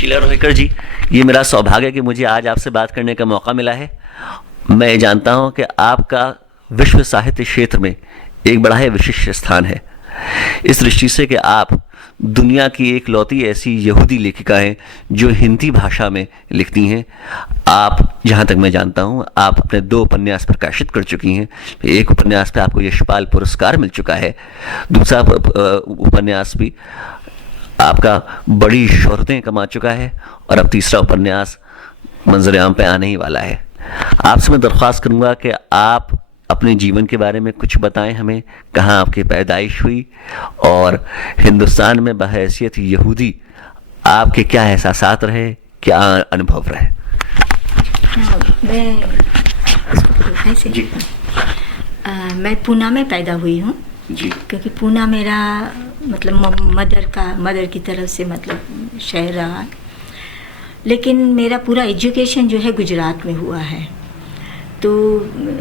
शीला रोहेकर जी, ये मेरा सौभाग्य है कि मुझे आज आपसे बात करने का मौका मिला है। मैं जानता हूँ कि आपका विश्व साहित्य क्षेत्र में एक बड़ा ही विशिष्ट स्थान है, इस दृष्टि से कि आप दुनिया की एक लौती ऐसी यहूदी लेखिका हैं जो हिंदी भाषा में लिखती हैं। आप, जहाँ तक मैं जानता हूँ, आप अपने 2 उपन्यास प्रकाशित कर चुकी हैं। एक उपन्यास पे आपको यशपाल पुरस्कार मिल चुका है, दूसरा उपन्यास भी आपका बड़ी शोहरतें कमा चुका है, और अब तीसरा उपन्यास मंजर आम पे आने ही वाला है। आपसे मैं दरख्वास्त करूँगा कि आप अपने जीवन के बारे में कुछ बताएं हमें, कहाँ आपकी पैदाइश हुई और हिंदुस्तान में बहैसियत यहूदी आपके क्या एहसासात रहे, क्या अनुभव रहे। मैं पूना में पैदा हुई हूँ जी, क्योंकि पूना मेरा मतलब मदर की तरफ से मतलब शहर रहा, लेकिन मेरा पूरा एजुकेशन जो है गुजरात में हुआ है। तो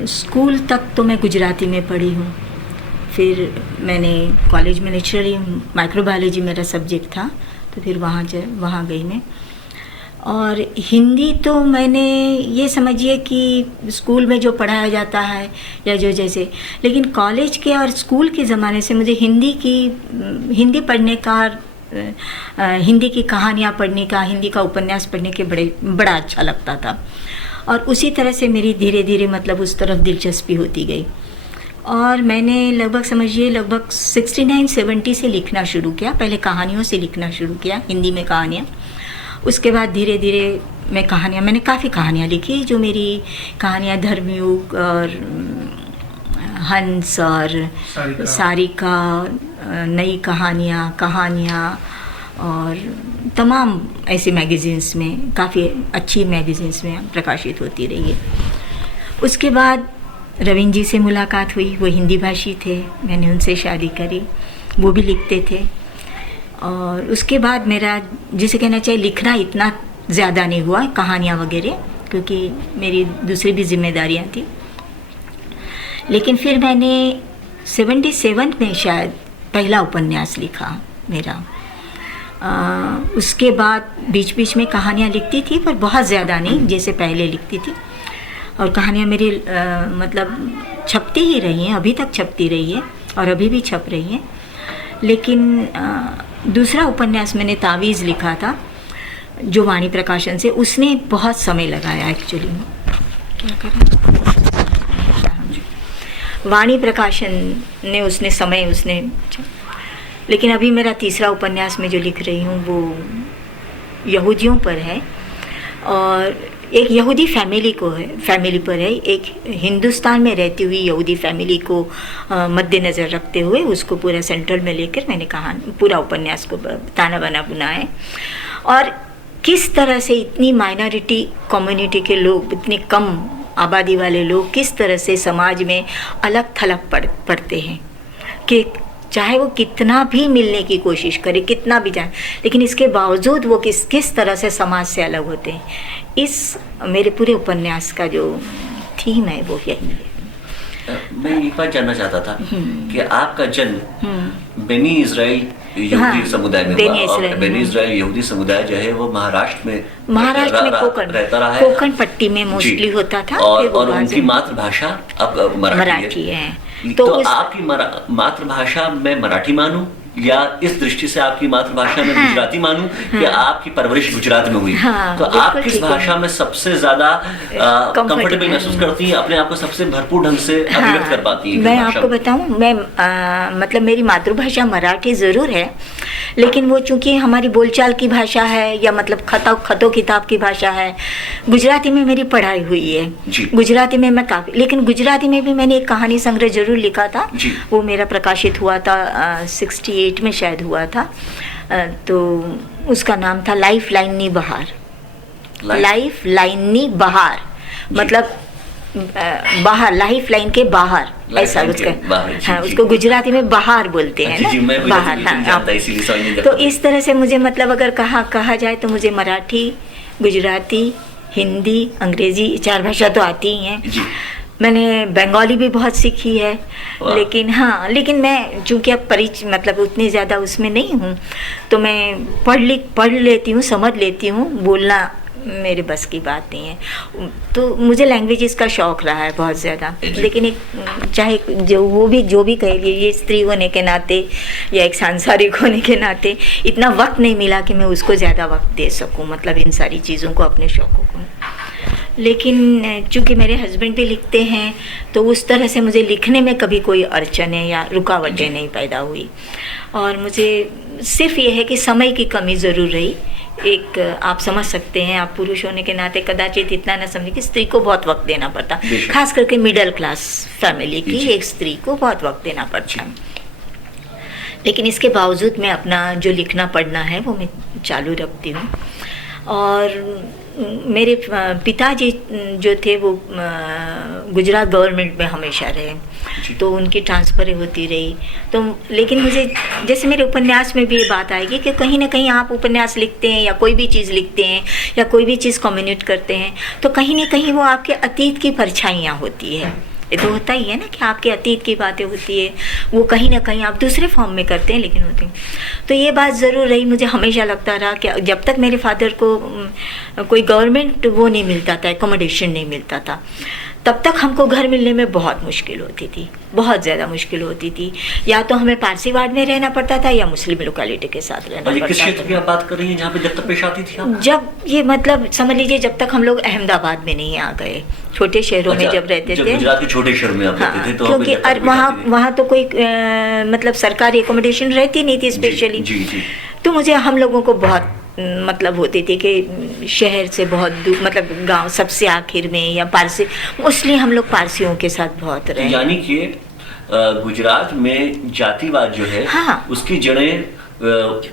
स्कूल तक तो मैं गुजराती में पढ़ी हूँ। फिर मैंने कॉलेज में नेचुरली माइक्रोबायोलॉजी मेरा सब्जेक्ट था, तो फिर वहाँ गई मैं। और हिंदी तो मैंने ये समझिए कि स्कूल में जो पढ़ाया जाता है या जो जैसे, लेकिन कॉलेज के और स्कूल के ज़माने से मुझे हिंदी पढ़ने का, हिंदी की कहानियाँ पढ़ने का, हिंदी का उपन्यास पढ़ने के बड़ा अच्छा लगता था। और उसी तरह से मेरी धीरे धीरे मतलब उस तरफ दिलचस्पी होती गई, और मैंने लगभग 69-70 से लिखना शुरू किया। पहले कहानियों से लिखना शुरू किया, हिंदी में कहानियाँ। उसके बाद धीरे धीरे मैंने काफ़ी कहानियाँ लिखी, जो मेरी कहानियाँ धर्मयुग और हंस और सारिका, नई कहानियाँ और तमाम ऐसे मैगज़ीन्स में, काफ़ी अच्छी मैगज़ीन्स में प्रकाशित होती रही है। उसके बाद रवींद्र जी से मुलाकात हुई, वो हिंदी भाषी थे, मैंने उनसे शादी करी, वो भी लिखते थे। और उसके बाद मेरा, जिसे कहना चाहिए, लिखना इतना ज़्यादा नहीं हुआ, कहानियाँ वगैरह, क्योंकि मेरी दूसरी भी जिम्मेदारियाँ थी। लेकिन फिर मैंने 77 में शायद पहला उपन्यास लिखा मेरा। उसके बाद बीच में कहानियाँ लिखती थी, पर बहुत ज़्यादा नहीं जैसे पहले लिखती थी। और कहानियाँ मेरी मतलब छपती ही रही हैं, अभी तक छपती रही है और अभी भी छप रही हैं। लेकिन दूसरा उपन्यास मैंने तावीज़ लिखा था, जो वाणी प्रकाशन से, उसने बहुत समय लगाया एक्चुअली में। क्या करें, वाणी प्रकाशन ने उसने लेकिन अभी मेरा तीसरा उपन्यास में जो लिख रही हूँ वो यहूदियों पर है, और एक यहूदी फैमिली पर है। एक हिंदुस्तान में रहती हुई यहूदी फैमिली को मद्देनज़र रखते हुए उसको पूरा सेंट्रल में लेकर मैंने पूरा उपन्यास को ताना बाना बुना है। और किस तरह से इतनी माइनॉरिटी कम्युनिटी के लोग, इतनी कम आबादी वाले लोग, किस तरह से समाज में अलग थलग पड़ते हैं, कि चाहे वो कितना भी मिलने की कोशिश करे, कितना भी जाए, लेकिन इसके बावजूद वो किस तरह से समाज से अलग होते हैं। इस मेरे पूरे उपन्यास का जो थीम है वो यही है। मैं एक बात जानना चाहता था कि आपका जन्म बेनी इज़राइल यहूदी समुदाय में हुआ, और बेनी इज़राइल यहूदी समुदाय जो है वो महाराष्ट्र में रहता रहा है, कोकण पट्टी में मोस्टली होता था। और उनकी मातृभाषा अब मराठी है। तो आपकी मातृभाषा मैं मराठी मानूं, या इस दृष्टि से आपकी मातृभाषा में गुजराती मानूं, कि आपकी परवरिश गुजरात में हुई? तो आप किस भाषा में सबसे ज्यादा कंफर्टेबल महसूस करती हैं, अपने आप को सबसे भरपूर ढंग से अभिव्यक्त कर पाती हैं? मैं आपको बताऊं, मैं मतलब मेरी मातृभाषा मराठी ज़रूर है, लेकिन वो चूंकि हमारी बोलचाल की भाषा है, या मतलब खतो किताब की भाषा है। गुजराती में मेरी पढ़ाई हुई है, गुजराती में मैं काफ़ी, लेकिन गुजराती में भी मैंने एक कहानी संग्रह जरूर लिखा था, वो मेरा प्रकाशित हुआ था 68 में शायद हुआ था। तो उसका नाम था लाइफ लाइनी बहार, मतलब बाहर, लाइफ लाइन के बाहर, ऐसा उसका। हाँ, उसको गुजराती में बहार बोलते हैं ना, बाहर। हाँ, तो इस तरह से मुझे मतलब अगर कहा जाए तो मुझे मराठी, गुजराती, हिंदी, अंग्रेजी, 4 भाषा तो आती ही हैं। मैंने बंगाली भी बहुत सीखी है, वाह। लेकिन मैं चूंकि अब परिचय मतलब उतनी ज़्यादा उसमें नहीं हूँ, तो मैं पढ़ लेती हूँ, समझ लेती हूँ, बोलना मेरे बस की बात नहीं है। तो मुझे लैंग्वेजेस का शौक़ रहा है बहुत ज़्यादा, लेकिन एक चाहे जो भी कह लीजिए, स्त्री होने के नाते या एक सांसारिक होने के नाते इतना वक्त नहीं मिला कि मैं उसको ज़्यादा वक्त दे सकूं, मतलब इन सारी चीज़ों को, अपने शौक़ों को। लेकिन चूँकि मेरे हस्बैंड भी लिखते हैं, तो उस तरह से मुझे लिखने में कभी कोई अड़चनें या रुकावटें नहीं पैदा हुई। और मुझे सिर्फ ये है कि समय की कमी ज़रूर रही। एक आप समझ सकते हैं, आप पुरुष होने के नाते कदाचित इतना ना समझे कि स्त्री को बहुत वक्त देना पड़ता, खास करके मिडिल क्लास फैमिली की एक स्त्री को बहुत वक्त देना पड़ता। लेकिन इसके बावजूद मैं अपना जो लिखना पढ़ना है वो मैं चालू रखती हूँ। और मेरे पिताजी जो थे वो गुजरात गवर्नमेंट में हमेशा रहे, तो उनकी ट्रांसफ़र होती रही। तो लेकिन मुझे, जैसे मेरे उपन्यास में भी ये बात आएगी कि कहीं ना कहीं आप उपन्यास लिखते हैं या कोई भी चीज़ लिखते हैं या कोई भी चीज़ कम्युनिकेट करते हैं, तो कहीं ना कहीं वो आपके अतीत की परछाइयाँ होती है। ये तो होता ही है ना कि आपके अतीत की बातें होती है, वो कहीं ना कहीं आप दूसरे फॉर्म में करते हैं, लेकिन होती हैं। तो ये बात ज़रूर रही। मुझे हमेशा लगता रहा कि जब तक मेरे फादर को कोई गवर्नमेंट वो नहीं मिलता था, एकोमोडेशन नहीं मिलता था, तब तक हमको घर मिलने में बहुत मुश्किल होती थी, बहुत ज़्यादा मुश्किल होती थी। या तो हमें पारसी वार्ड में रहना पड़ता था या मुस्लिम लोकेलिटी के साथ रहना पड़ता था। किस क्षेत्र की आप बात कर रही हैं जहाँ पे दिक्कत पेश आती थी आप? जब ये मतलब समझ लीजिए, जब तक हम लोग अहमदाबाद में नहीं आ गए, छोटे शहरों में जब रहते थे, गुजरात के छोटे शहर में आप रहते थे, तो क्योंकि वहाँ तो कोई मतलब सरकारी एकोमोडेशन रहती नहीं थी स्पेशली। तो मुझे, हम लोगों को बहुत मतलब होती थी कि शहर से बहुत दूर, मतलब गांव सबसे आखिर में, या पारसी, मोस्टली हम लोग पारसियों के साथ बहुत रहे। यानी कि गुजरात में जातिवाद जो है, उसकी जड़ें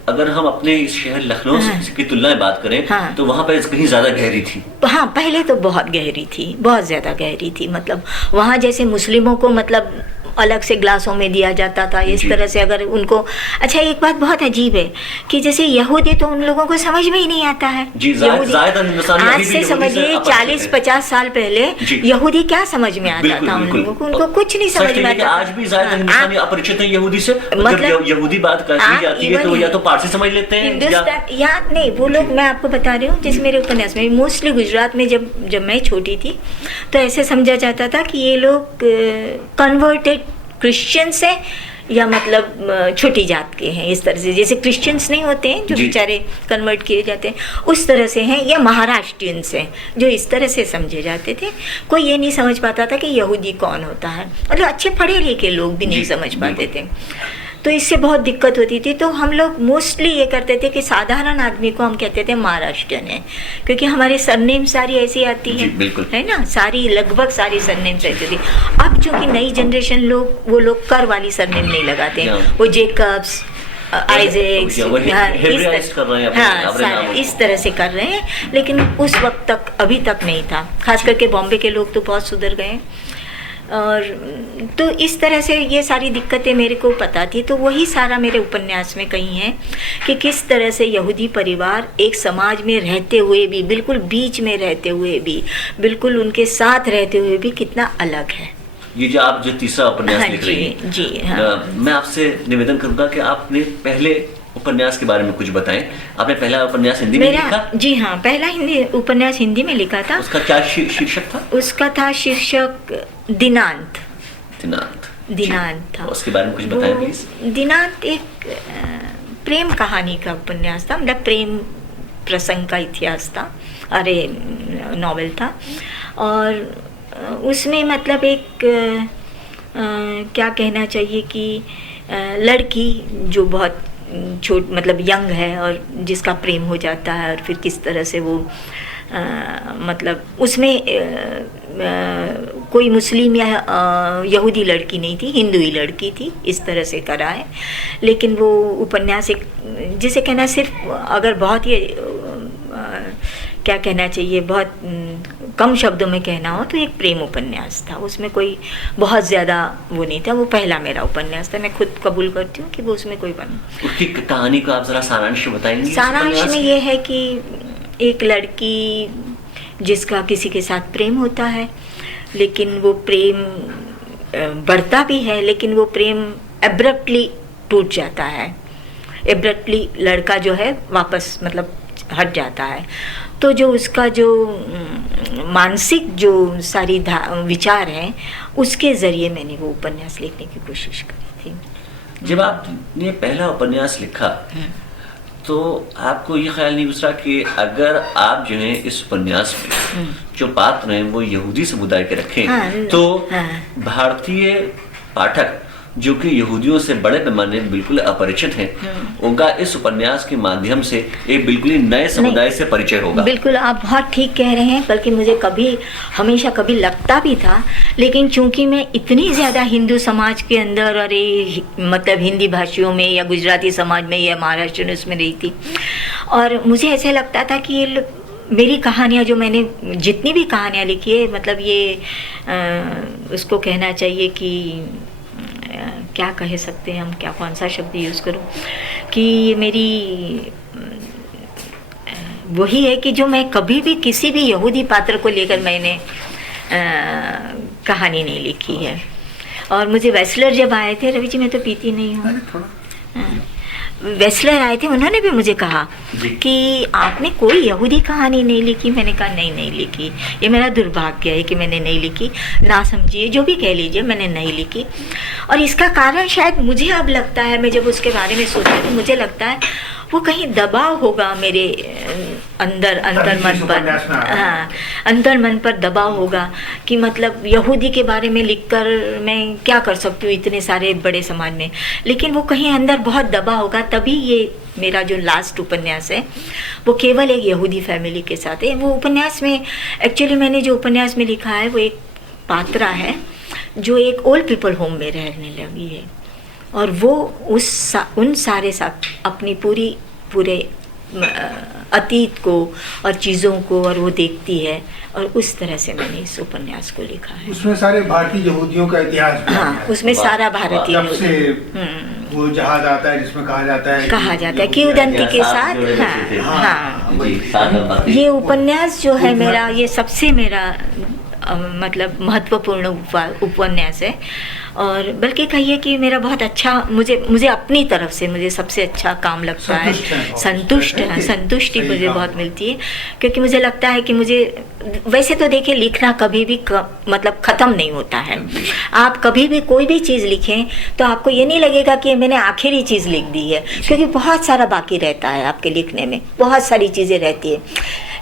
अगर हम अपने इस शहर लखनऊ की तुलना में बात करें, तो वहाँ पर कहीं ज़्यादा गहरी थी। हाँ, पहले तो बहुत गहरी थी, बहुत ज़्यादा गहरी थी। मतलब वहाँ जैसे मुस्लिमों को मतलब अलग से ग्लासों में दिया जाता था, इस तरह से अगर उनको, अच्छा एक बात बहुत अजीब है कि जैसे यहूदी तो उन लोगों को समझ में ही नहीं आता है। आज से समझिए 40-50 साल पहले यहूदी क्या समझ में आता था उन लोगों को, उनको कुछ नहीं समझ में आता। आज भी हिंदुस्तानी अपरिचित है यहूदी से, मतलब यहूदी बात कही जाती है तो या तो पारसी समझ लेते हैं या नहीं। वो लोग, मैं आपको बता रही हूँ, जैसे मेरे उपन्यास में मोस्टली गुजरात में जब मैं छोटी थी, तो ऐसे समझा जाता था कि ये लोग कन्वर्टेड क्रिश्चियंस है या मतलब छोटी जात के हैं, इस तरह से। जैसे क्रिश्चियंस नहीं होते हैं जो बेचारे कन्वर्ट किए जाते हैं, उस तरह से हैं, या महाराष्ट्रियंस हैं जो इस तरह से समझे जाते थे। कोई ये नहीं समझ पाता था कि यहूदी कौन होता है, मतलब अच्छे पढ़े लिखे लोग भी नहीं समझ पाते थे। तो इससे बहुत दिक्कत होती थी। तो हम लोग मोस्टली ये करते थे कि साधारण आदमी को हम कहते थे महाराष्ट्रियन है, क्योंकि हमारे सरनेम सारी ऐसी आती है, है ना, सारी लगभग सारी सरनेम ऐसी थी। अब चूँकि नई जनरेशन वो लोग कर वाली सरनेम नहीं लगाते हैं, वो जेकब्स, आइजैक्स, इस तरह से कर रहे हैं। लेकिन उस वक्त तक, अभी तक नहीं था। खास करके बॉम्बे के लोग तो बहुत सुधर गए। और तो इस तरह से ये सारी दिक्कतें मेरे को पता थी। तो वही सारा मेरे उपन्यास में कहीं है कि किस तरह से यहूदी परिवार एक समाज में रहते हुए भी, बिल्कुल बीच में रहते हुए भी, बिल्कुल उनके साथ रहते हुए भी कितना अलग है। ये जो आप तीसरा उपन्यास लिख रही हैं, मैं आपसे निवेदन करूंगा कि आपने पहले उपन्यास के बारे में कुछ बताएं। आपने पहला उपन्यास हिंदी में लिखा? जी हाँ, पहला उपन्यास हिंदी में लिखा था। उसका क्या शीर्षक था? उसका था शीर्षक दिनांत था। उसके बारे में कुछ बताएं प्लीज। दिनांत एक प्रेम कहानी का उपन्यास था, मतलब प्रेम प्रसंग का इतिहास था, अरे नॉवेल था। और उसमें मतलब एक क्या कहना चाहिए कि लड़की जो बहुत मतलब यंग है और जिसका प्रेम हो जाता है, और फिर किस तरह से वो मतलब उसमें कोई मुस्लिम या यहूदी लड़की नहीं थी, हिंदू ही लड़की थी, इस तरह से करा है। लेकिन वो उपन्यास एक, जिसे कहना सिर्फ, अगर बहुत ही क्या कहना चाहिए, बहुत कम शब्दों में कहना हो तो एक प्रेम उपन्यास था। उसमें कोई बहुत ज़्यादा वो नहीं था। वो पहला मेरा उपन्यास था, मैं खुद कबूल करती हूँ कि वो उसमें कोई उसकी कहानी को आप ज़रा सारांश बताएंगी? सारांश में ये है कि एक लड़की जिसका किसी के साथ प्रेम होता है, लेकिन वो प्रेम बढ़ता भी है, लेकिन वो प्रेम एब्रप्टली टूट जाता है। एब्रप्टली लड़का जो है वापस मतलब हट जाता है। तो जो उसका जो मानसिक जो सारी विचार हैं, उसके ज़रिए मैंने वो उपन्यास लिखने की कोशिश करी थी। जब आपने पहला उपन्यास लिखा तो आपको ये ख्याल नहीं गुजरा कि अगर आप जो है इस उपन्यास में जो पात्र हैं वो यहूदी समुदाय के रखें, तो भारतीय पाठक जो कि यहूदियों से बड़े पैमाने बिल्कुल अपरिचित हैं, उनका इस उपन्यास के माध्यम से एक बिल्कुल ही नए समुदाय से परिचय होगा? बिल्कुल, आप बहुत ठीक कह रहे हैं। बल्कि मुझे हमेशा कभी लगता भी था, लेकिन चूंकि मैं इतनी ज़्यादा हिंदू समाज के अंदर और मतलब हिंदी भाषियों में या गुजराती समाज में या महाराष्ट्र में उसमें रही थी, और मुझे ऐसे लगता था कि मेरी कहानियाँ जो मैंने जितनी भी कहानियाँ लिखी है, मतलब ये उसको कहना चाहिए कि क्या कह सकते हैं हम, क्या कौन सा शब्द यूज़ करूं, कि मेरी वही है कि जो मैं कभी भी किसी भी यहूदी पात्र को लेकर मैंने कहानी नहीं लिखी है। और मुझे वेस्लर जब आए थे, रवि जी मैं तो पीती नहीं हूँ, वेस्लर आए थे, उन्होंने भी मुझे कहा कि आपने कोई यहूदी कहानी नहीं लिखी। मैंने कहा नहीं लिखी, ये मेरा दुर्भाग्य है कि मैंने नहीं लिखी, ना समझिए, जो भी कह लीजिए, मैंने नहीं लिखी। और इसका कारण शायद मुझे अब लगता है, मैं जब उसके बारे में सोचती हूँ, मुझे लगता है वो कहीं दबाव होगा मेरे अंदर अंतर्मन पर, हाँ, अंतर्मन पर दबाव होगा कि मतलब यहूदी के बारे में लिखकर मैं क्या कर सकती हूँ इतने सारे बड़े समाज में, लेकिन वो कहीं अंदर बहुत दबाव होगा। तभी ये मेरा जो लास्ट उपन्यास है वो केवल एक यहूदी फैमिली के साथ है। वो उपन्यास में एक्चुअली मैंने जो उपन्यास में लिखा है वो एक पात्रा है जो एक ओल्ड पीपल होम में रहने लगी है, और वो उन सारे साथ अपनी पूरे अतीत को और चीज़ों को और वो देखती है, और उस तरह से मैंने इस उपन्यास को लिखा है। उसमें सारे भारतीय यहूदियों का इतिहास भी हाँ, उसमें सारा भारतीय वो जहाज आता है जिसमें कहा जाता है किंवदंती के साथ। हाँ, ये उपन्यास जो है मेरा, ये सबसे मेरा मतलब महत्वपूर्ण उपन्यास है, और बल्कि कहिए कि मेरा बहुत अच्छा, मुझे अपनी तरफ से मुझे सबसे अच्छा काम लगता है, संतुष्टि मुझे बहुत मिलती है, क्योंकि मुझे लगता है कि मुझे वैसे तो देखिए लिखना कभी भी मतलब ख़त्म नहीं होता है। आप कभी भी कोई भी चीज़ लिखें तो आपको ये नहीं लगेगा कि मैंने आखिरी चीज़ लिख दी है, क्योंकि बहुत सारा बाकी रहता है आपके लिखने में, बहुत सारी चीज़ें रहती है,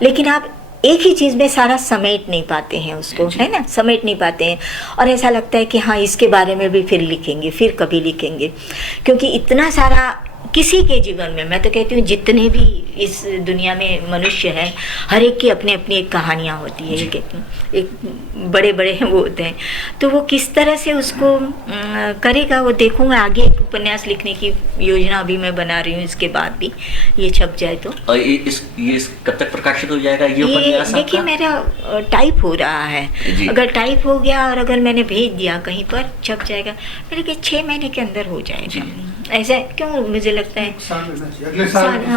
लेकिन आप एक ही चीज़ में सारा समेट नहीं पाते हैं उसको, है ना, समेट नहीं पाते हैं। और ऐसा लगता है कि हाँ, इसके बारे में भी फिर लिखेंगे, फिर कभी लिखेंगे, क्योंकि इतना सारा किसी के जीवन में, मैं तो कहती हूँ जितने भी इस दुनिया में मनुष्य हैं, हर एक की अपनी अपनी एक कहानियाँ होती है, एक बड़े वो होते हैं, तो वो किस तरह से उसको करेगा वो देखूंगा। आगे एक उपन्यास लिखने की योजना अभी मैं बना रही हूँ, इसके बाद भी ये छप जाए तो। और ये कब तक प्रकाशित हो जाएगा ये उपन्यास? देखिए मेरा टाइप हो रहा है, अगर टाइप हो गया और अगर मैंने भेज दिया कहीं पर, छप जाएगा मेरे के 6 महीने के अंदर हो जाएगा। ऐसा क्यों, मुझे लगता है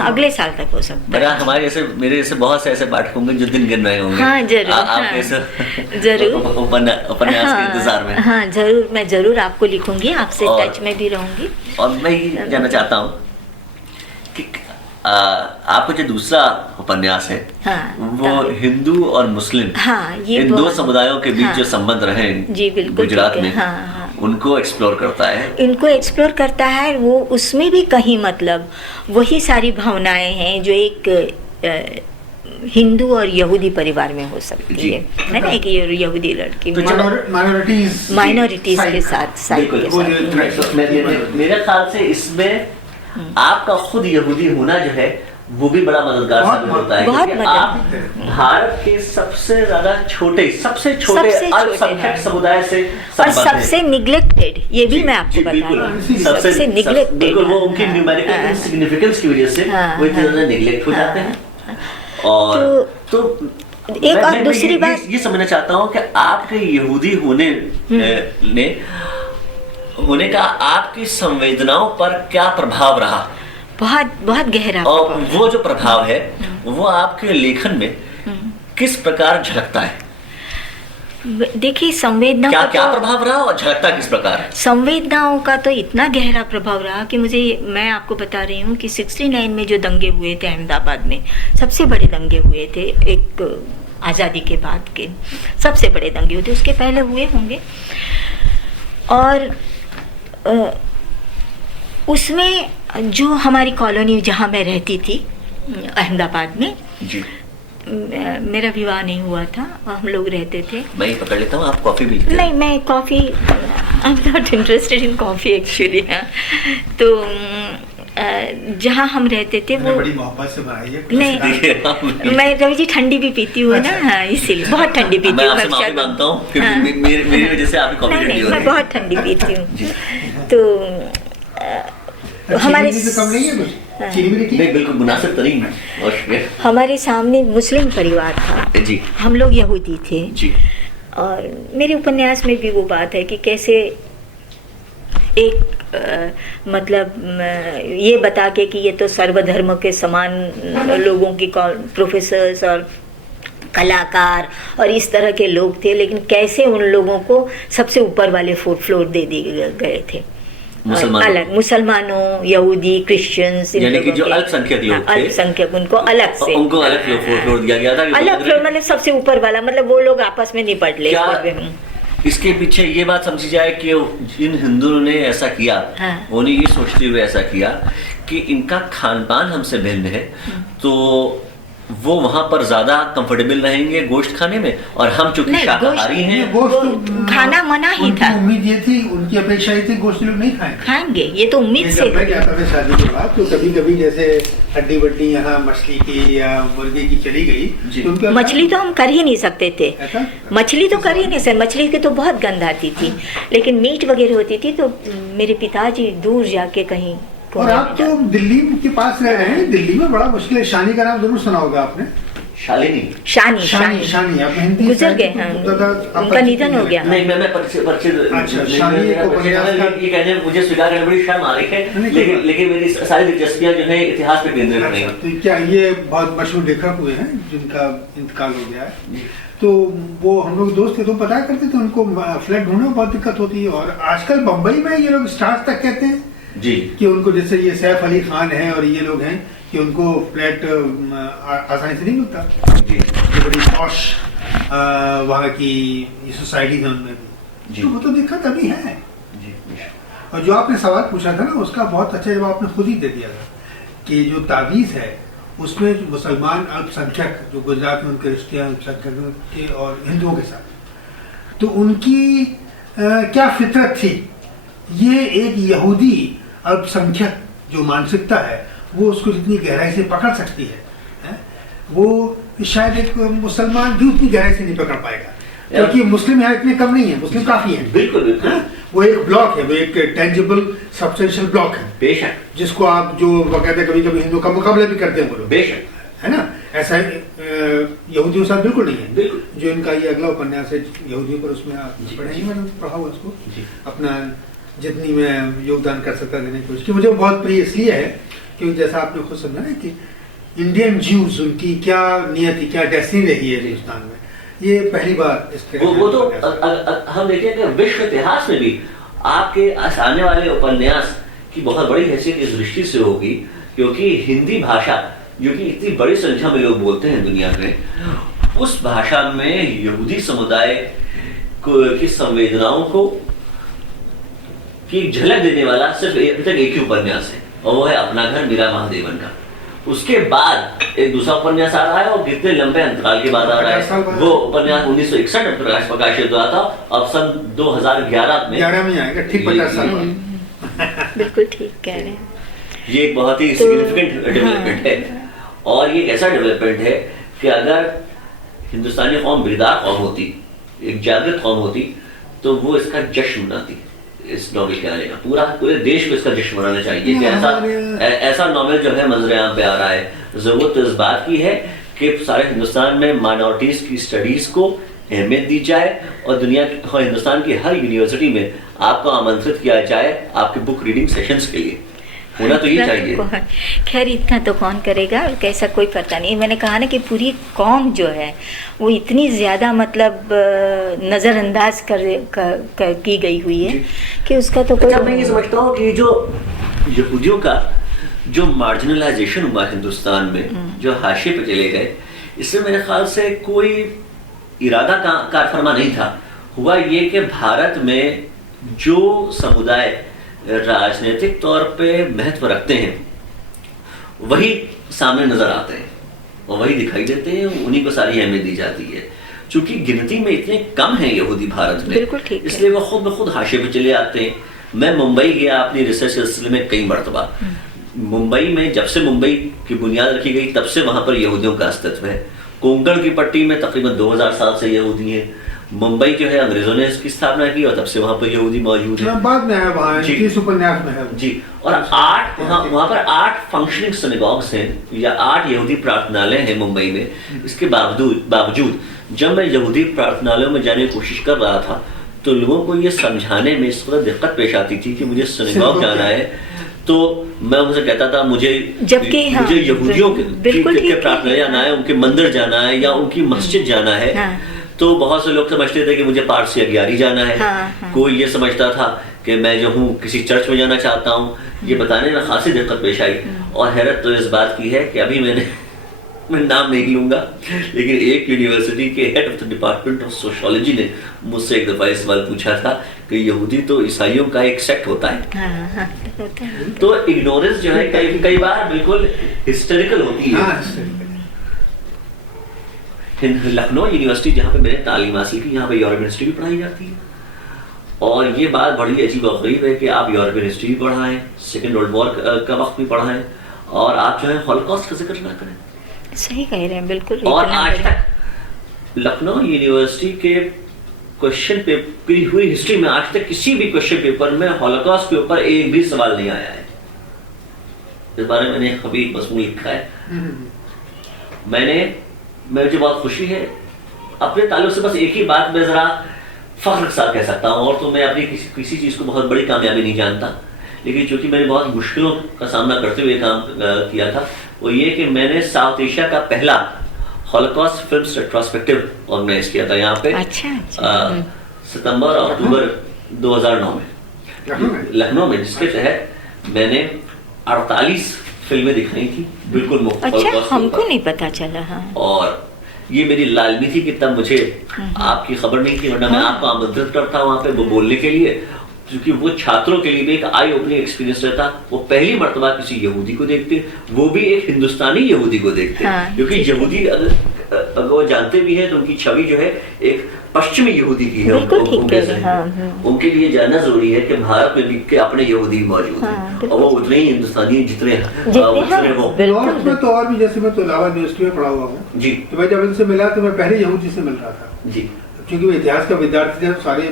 अगले साल तक हो सकता है। हमारे जैसे, मेरे जैसे बहुत से ऐसे पाठक होंगे जो दिन गिन रहे होंगे। हाँ जरूर, जरूर उपन्यास के इंतजार में। हाँ जरूर, मैं जरूर आपको लिखूंगी, आपसे टच में भी रहूंगी। और मैं ये जानना चाहता हूँ कि आपको जो दूसरा उपन्यास है, हाँ, वो हिंदू और मुस्लिम, हाँ, ये इन दो समुदायों के बीच हाँ, जो संबंध रहे जी बिल्कुल गुजरात में, हाँ, उनको एक्सप्लोर करता है। इनको एक्सप्लोर करता है वो, उसमें भी कहीं मतलब वही सारी भावनाएं हैं जो एक हिंदू और यहूदी परिवार में हो सकती है ना, एक यहूदी लड़की माइनॉरिटीज के साथ मेरे ख्याल से इसमें आपका खुद यहूदी होना जो है वो भी बड़ा मददगार साबित होता है, क्योंकि आप भारत के सबसे छोटे अल्पसंख्यक समुदाय से और सबसे निग्लेक्टेड, ये भी मैं आपको बता रही हूँ, सबसे निग्लेक्टेड, वो उनकी न्यूमेरिकल सिग्निफिकेंस की वजह से वो इतने ज़्यादा निग्लेक्ट हो जाते हैं। और तो एक और दूसरी बात ये समझना चाहता हूँ कि आपके यहूदी होने का आपकी संवेदनाओं पर क्या प्रभाव रहा? बहुत गहरा। और वो जो प्रभाव है वो आपके लेखन में किस प्रकार झलकता है? देखिए संवेदनाओं क्या का क्या तो प्रभाव रहा और झलकता किस प्रकार? संवेदनाओं का तो इतना गहरा प्रभाव रहा कि मुझे, मैं आपको बता रही हूँ कि 69 में जो दंगे हुए थे अहमदाबाद में, सबसे बड़े दंगे हुए थे, एक आज़ादी के बाद के सबसे बड़े दंगे हुए थे, उसके पहले हुए होंगे। और उसमें जो हमारी कॉलोनी जहाँ मैं रहती थी अहमदाबाद में, जी, मेरा विवाह नहीं हुआ था, हम लोग रहते थे। मैं ही पकड़ लेता हूँ, आप कॉफी भी लेते हैं? नहीं, मैं coffee, I am not interested in coffee actually. तो जहाँ हम रहते थे वो बड़ी मोहब्बत से बनाई है। नहीं, मैं रवि जी ठंडी भी पीती हूँ ना, हाँ, इसीलिए बहुत ठंडी पीती मैं हूँ। आपसे माफी मांगता हूँ कि हाँ। मेरी वजह से आपकी कॉफी नहीं ठंडी नहीं, हो मैं रही है। बहुत ठंडी पीती हूँ। जी। तो हमारे चीनी भी तो कम नहीं है कुछ? चीनी भी ठीक नहीं, है? बिल्कुल मुनासिब तरीन है। और शुक्रिया। हमारे सामने मुस्लिम परिवार था, जी हम लोग यहूदी थे। जी और मेरे उपन्यास में भी वो बात है कि कैसे एक मतलब ये बता के कि ये तो सर्वधर्म के समान लोगों की प्रोफेसर्स और कलाकार और इस तरह के लोग थे, लेकिन कैसे उन लोगों को सबसे ऊपर वाले फ्लोर दे दिए गए थे। अलग मुसलमानों, यहूदी, क्रिश्चियंस, यानी कि जो अल्पसंख्यक लोग थे, अल्पसंख्यक, उनको अलग से, उनको अलग फ्लोर दिया गया था। अलग फ्लोर मतलब सबसे ऊपर वाला, मतलब वो लोग आपस में निपट ले। इसके पीछे ये बात समझी जाए कि जिन हिंदुओं ने ऐसा किया, हाँ। उन्हें ये सोचते हुए ऐसा किया कि इनका खान पान हमसे भिन्न है, तो वो वहां पर ज्यादा कंफर्टेबल रहेंगे गोश्त खाने में, और हम चूंकि शाकाहारी हैं, गोश्त खाना मना ही था। उम्मीद ये थी, उनकी अपेक्षा ये थी गोश्त लोग नहीं खाएंगे, ये तो उम्मीद से। मैं जाता था शादी के बाद, तो कभी कभी जैसे हड्डी बड्डी यहाँ मछली की या मुर्गे की चली गई, तो उनका मछली तो हम कर ही नहीं सकते थे, मछली तो कर ही नहीं सकते, मछली की तो बहुत गंध आती थी, लेकिन मीट वगैरह होती थी तो मेरे पिताजी दूर जाके कहीं। और आप तो दिल्ली के पास रह रहे हैं, दिल्ली में बड़ा मुश्किल है। शानी का नाम जरूर सुना होगा आपने। शालिनी, शानी आप हिंदी गुजर गए हैं, उनका निधन हो गया। नहीं, मैं परिचित। अच्छा, शानी को ये कहने मुझे स्वीकार करने में बड़ी शर्म आ रही है, लेकिन मेरी सारी दिलचस्पियां जो है इतिहास पे केंद्रित हैं। तो क्या ये बहुत मशहूर लेखक हुए हैं जिनका इंतकाल हो गया है, तो वो हम लोग दोस्त थे तो पता करते थे, उनको फ्लैट ढूंढने में बहुत दिक्कत होती है। और आजकल बम्बई में ये लोग स्टार्स तक कहते हैं जी कि उनको, जैसे ये सैफ अली खान है और ये लोग हैं, कि उनको फ्लैट आसानी से नहीं मिलता जी। ये बड़ी पॉश वहाँ की सोसाइटी है उनमें भी, तो वो तो दिक्कत अभी है जी। और जो आपने सवाल पूछा था ना, उसका बहुत अच्छा जवाब आपने खुद ही दे दिया था कि जो तावीज़ है उसमें जो मुसलमान अल्पसंख्यक जो गुजरात में उनके रिश्ते हैं अल्पसंख्यकों के और हिंदुओं के साथ, तो उनकी क्या फितरत थी, ये एक यहूदी अल्पसंख्यक जो मानसिकता है वो उसको जितनी गहराई से पकड़ सकती है, वो शायद एक मुसलमान भी उतनी गहराई से नहीं पकड़ पाएगा, क्योंकि मुस्लिम यहाँ इतने कम नहीं है, मुस्लिम काफी हैं। बिल्कुल बिल्कुल। वो एक ब्लॉक है, वो एक टेंजिबल सब्सटेंशियल ब्लॉक है, बेशक, जिसको आप जो बाकायदा कभी कभी हिंदू का मुकाबला भी करते हैं वो लोग, बेशक, है ना। ऐसा यहूदियों के साथ बिल्कुल नहीं है। बिल्कुल। जो इनका ये अगला उपन्यास है यहूदियों पर, उसमें आप पढ़ेंगे, मैंने पढ़ा हुआ उसको, अपना जितनी मैं योगदान कर सकता देने की कोशिश की। मुझे बहुत प्रिय इसलिए है क्योंकि जैसा आपने खुद समझा ना कि इंडियन ज्यूज, उनकी क्या नियति, क्या डेस्टिनी रही है हिंदुस्तान में, ये पहली बार इसके वो तो हम देखें कि विश्व इतिहास में भी आपके आने वाले उपन्यास की बहुत बड़ी हैसियत इस दृष्टि से होगी, क्योंकि हिंदी भाषा जो कि इतनी बड़ी संख्या में लोग बोलते हैं दुनिया में, उस भाषा में यहूदी समुदाय की संवेदनाओं को की झलक देने वाला सिर्फ अभी तक एक ही उपन्यास है, और वो है अपना घर मीरा महादेवन का। उसके बाद एक दूसरा उपन्यास आ रहा है, और कितने लंबे अंतराल के बाद आ रहा है। वो उपन्यास 1961 में प्रकाशित हुआ था, अब सन 2011 में आएगा, ठीक 50 साल बाद। बिल्कुल ठीक कह रहे हैं। ये एक बहुत ही सिग्निफिकेंट डेवलपमेंट है, और ये एक ऐसा डेवलपमेंट है कि अगर हिंदुस्तानी कौम बेदार कौम होती, एक जागृत कौम होती, तो वो इसका जश्न मनाती। इस नॉवेल के आने का पूरे देश को इसका जश्न मनाना चाहिए कि ऐसा नॉवेल जो है मंजर आम पे आ रहा है। जरूरत तो इस बात की है कि सारे हिंदुस्तान में माइनॉरिटीज की स्टडीज को अहमियत दी जाए, और हिंदुस्तान की हर यूनिवर्सिटी में आपको आमंत्रित किया जाए आपके बुक रीडिंग सेशंस के लिए। होना तो ये इतना चाहिए। कौन- खैर इतना तो कौन करेगा, और कैसा कोई पता नहीं। मैंने कहा ना कि पूरी कौम जो है वो इतनी ज़्यादा मतलब नज़रअंदाज की गई हुई है जी। कि उसका तो कोई अच्छा, मैं ये समझता हूँ कि जो यहूदियों का जो मार्जिनलाइजेशन हुआ हिंदुस्तान में, जो हाशिए पे चले गए, इससे मेरे ख्याल से कोई इरादा का कारफरमा नहीं था। हुआ ये कि भारत में जो समुदाय राजनीतिक तौर पे महत्व रखते हैं वही सामने नजर आते हैं और वही दिखाई देते हैं, उन्हीं को सारी अहमियत दी जाती है। चूंकि गिनती में इतने कम हैं यहूदी भारत में, बिल्कुल ठीक है। इसलिए वो खुद ब खुद हाशिए पे चले आते हैं। मैं मुंबई गया अपनी रिसर्च सिलसिले में कई मरतबा। मुंबई में जब से मुंबई की बुनियाद रखी गई तब से वहां पर यहूदियों का अस्तित्व है। कोंकण की पट्टी में तकरीबन 2000 साल से यहूदी हैं। मुंबई जो है अंग्रेजों ने इसकी स्थापना की और तब से वहां पर यहूदी मौजूद है। बाद में है वहाँ, जी। इस उपन्यास में है जी, और 8 वहां पर 8 फंक्शनिंग सिनेगॉग्स हैं या 8 यहूदी प्रार्थनालय हैं मुंबई में। इसके बावजूद जब मैं यहूदी प्रार्थनालयों में जाने की कोशिश कर रहा था तो लोगों को ये समझाने में इस तरह दिक्कत पेश आती थी कि मुझे सिनेगॉग जाना है, तो मैं उनसे कहता था मुझे हाँ, मुझे यहूदियों बिल्कुल ठीक के है। प्रार्थनालय जाना है, उनके मंदिर जाना है या उनकी मस्जिद जाना है। हाँ। तो बहुत से लोग समझते थे कि मुझे पारसी अग्यारी जाना है। हाँ, हाँ। कोई ये समझता था कि मैं जो हूँ किसी चर्च में जाना चाहता हूँ। ये बताने में खासी दिक्कत पेश आई। और हैरत तो इस बात की है कि अभी मैं नाम नहीं लूंगा, लेकिन एक यूनिवर्सिटी के head of the department of sociology ने मुझसे एक दफा इस सवाल पूछा था कि यहूदी तो ईसाइयों का एक सेक्ट होता है। हाँ, हाँ, होता है। तो इग्नोरेंस जो है कई बार बिल्कुल हिस्टेरिकल होती है। हाँ, लखनऊ यूनिवर्सिटी जहाँ पे मैंने तालीम हासिल की, यहाँ पे यूरोपियन हिस्ट्री भी पढ़ाई जाती है। और ये बात बड़ी अजीब और गरीब है कि आप यूरोपियन हिस्ट्री भी पढ़ाएं, सेकेंड वर्ल्ड वॉर का वक्त भी पढ़ाएं, और आप जो है हॉलोकॉस्ट का जिक्र ना करें। सही कह रहे हैं, बिल्कुल। और इतना आज बड़ा- तक लखनऊ यूनिवर्सिटी के क्वेश्चन पेपर की हुई हिस्ट्री में आज तक किसी भी क्वेश्चन पेपर में हॉलोकॉस्ट के ऊपर एक भी सवाल नहीं आया है। इस बारे में मैंने हबीब मसमून लिखा है। मुझे बहुत खुशी है अपने ताल्लुक से। बस एक ही बात मैं जरा फख्र के साथ कह सकता हूँ, और तो मैं अपनी किसी चीज को बहुत बड़ी कामयाबी नहीं जानता, लेकिन चूंकि मैंने बहुत मुश्किलों का सामना करते हुए काम किया था, वो ये कि मैंने साउथ एशिया का पहला हॉलोकॉस्ट फिल्म रेट्रोस्पेक्टिव ऑर्गेनाइज किया था यहाँ पे। अच्छा। सितंबर और अक्टूबर 2009 में लखनऊ में, जिसके तहत मैंने 48 फिल्में दिखाई थी बिल्कुल मुफ्त। अच्छा, हॉलोकॉस्ट के हमको ऊपर। नहीं पता चला। हाँ। और ये मेरी लालमी थी कि तब मुझे आपकी खबर नहीं थी, वरना मैं आपको आमंत्रित करता वहां पे वो बोलने के लिए, क्योंकि वो छात्रों के लिए भी एक आई ओपनिंग एक्सपीरियंस रहता। वो पहली मर्तबा किसी यहूदी को देखते, वो भी एक हिंदुस्तानी यहूदी को देखते। हाँ, क्योंकि यहूदी अगर वो जानते भी हैं तो उनकी छवि जो है एक पश्चिमी यहूदी की है। बिल्कुल ठीक उनके कह रहे हैं। हाँ, उनके लिए जानना जरूरी है कि भारत में भी के अपने यहूदी मौजूद हाँ, हैं, बिल्कुल। और वो उतने ही हिंदुस्तानी हैं जितने जितने वो। नॉर्थ में तो और भी, जैसे मैं तो इलाहाबाद यूनिवर्सिटी में पढ़ा हुआ हूँ, जी तो मैं जब इनसे मिला तो मैं पहले यहूदी से मिल रहा था, जी क्योंकि मैं इतिहास का विद्यार्थी था, सारे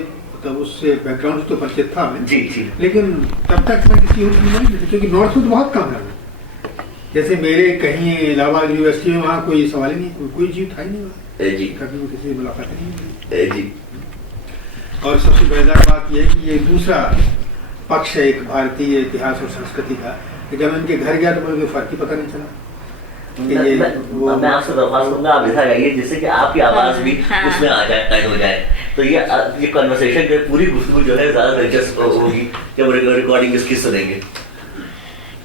तब उससे बैकग्राउंड से तो परिचित था मैं। जी जी लेकिन तब तक मैं किसी यहूदी से नहीं मिला, क्योंकि नॉर्थ में तो बहुत कम है। जैसे मेरे कहीं इलाहाबाद यूनिवर्सिटी में वहाँ कोई सवाल ही नहीं, कोई जीव था ही नहीं वहाँ, जी कभी भी किसी से मुलाकात ही नहीं हुई। जी। और सबसे मजेदार बात यह है कि ये दूसरा पक्ष है एक भारतीय इतिहास और संस्कृति का, कि जब इनके घर गया तो मुझे फर्क ही पता नहीं चला। मैं आपसे दरख्वास्त करूंगा आप इधर आइए, जिससे कि आपकी आवाज भी हाँ। उसमें आ जाए, कैद हो जाए। तो ये कन्वर्सेशन जो पूरी गुफ्तगू जो है ज्यादा दिलचस्प होगी जब रिकॉर्डिंग इसकी सुनेंगे।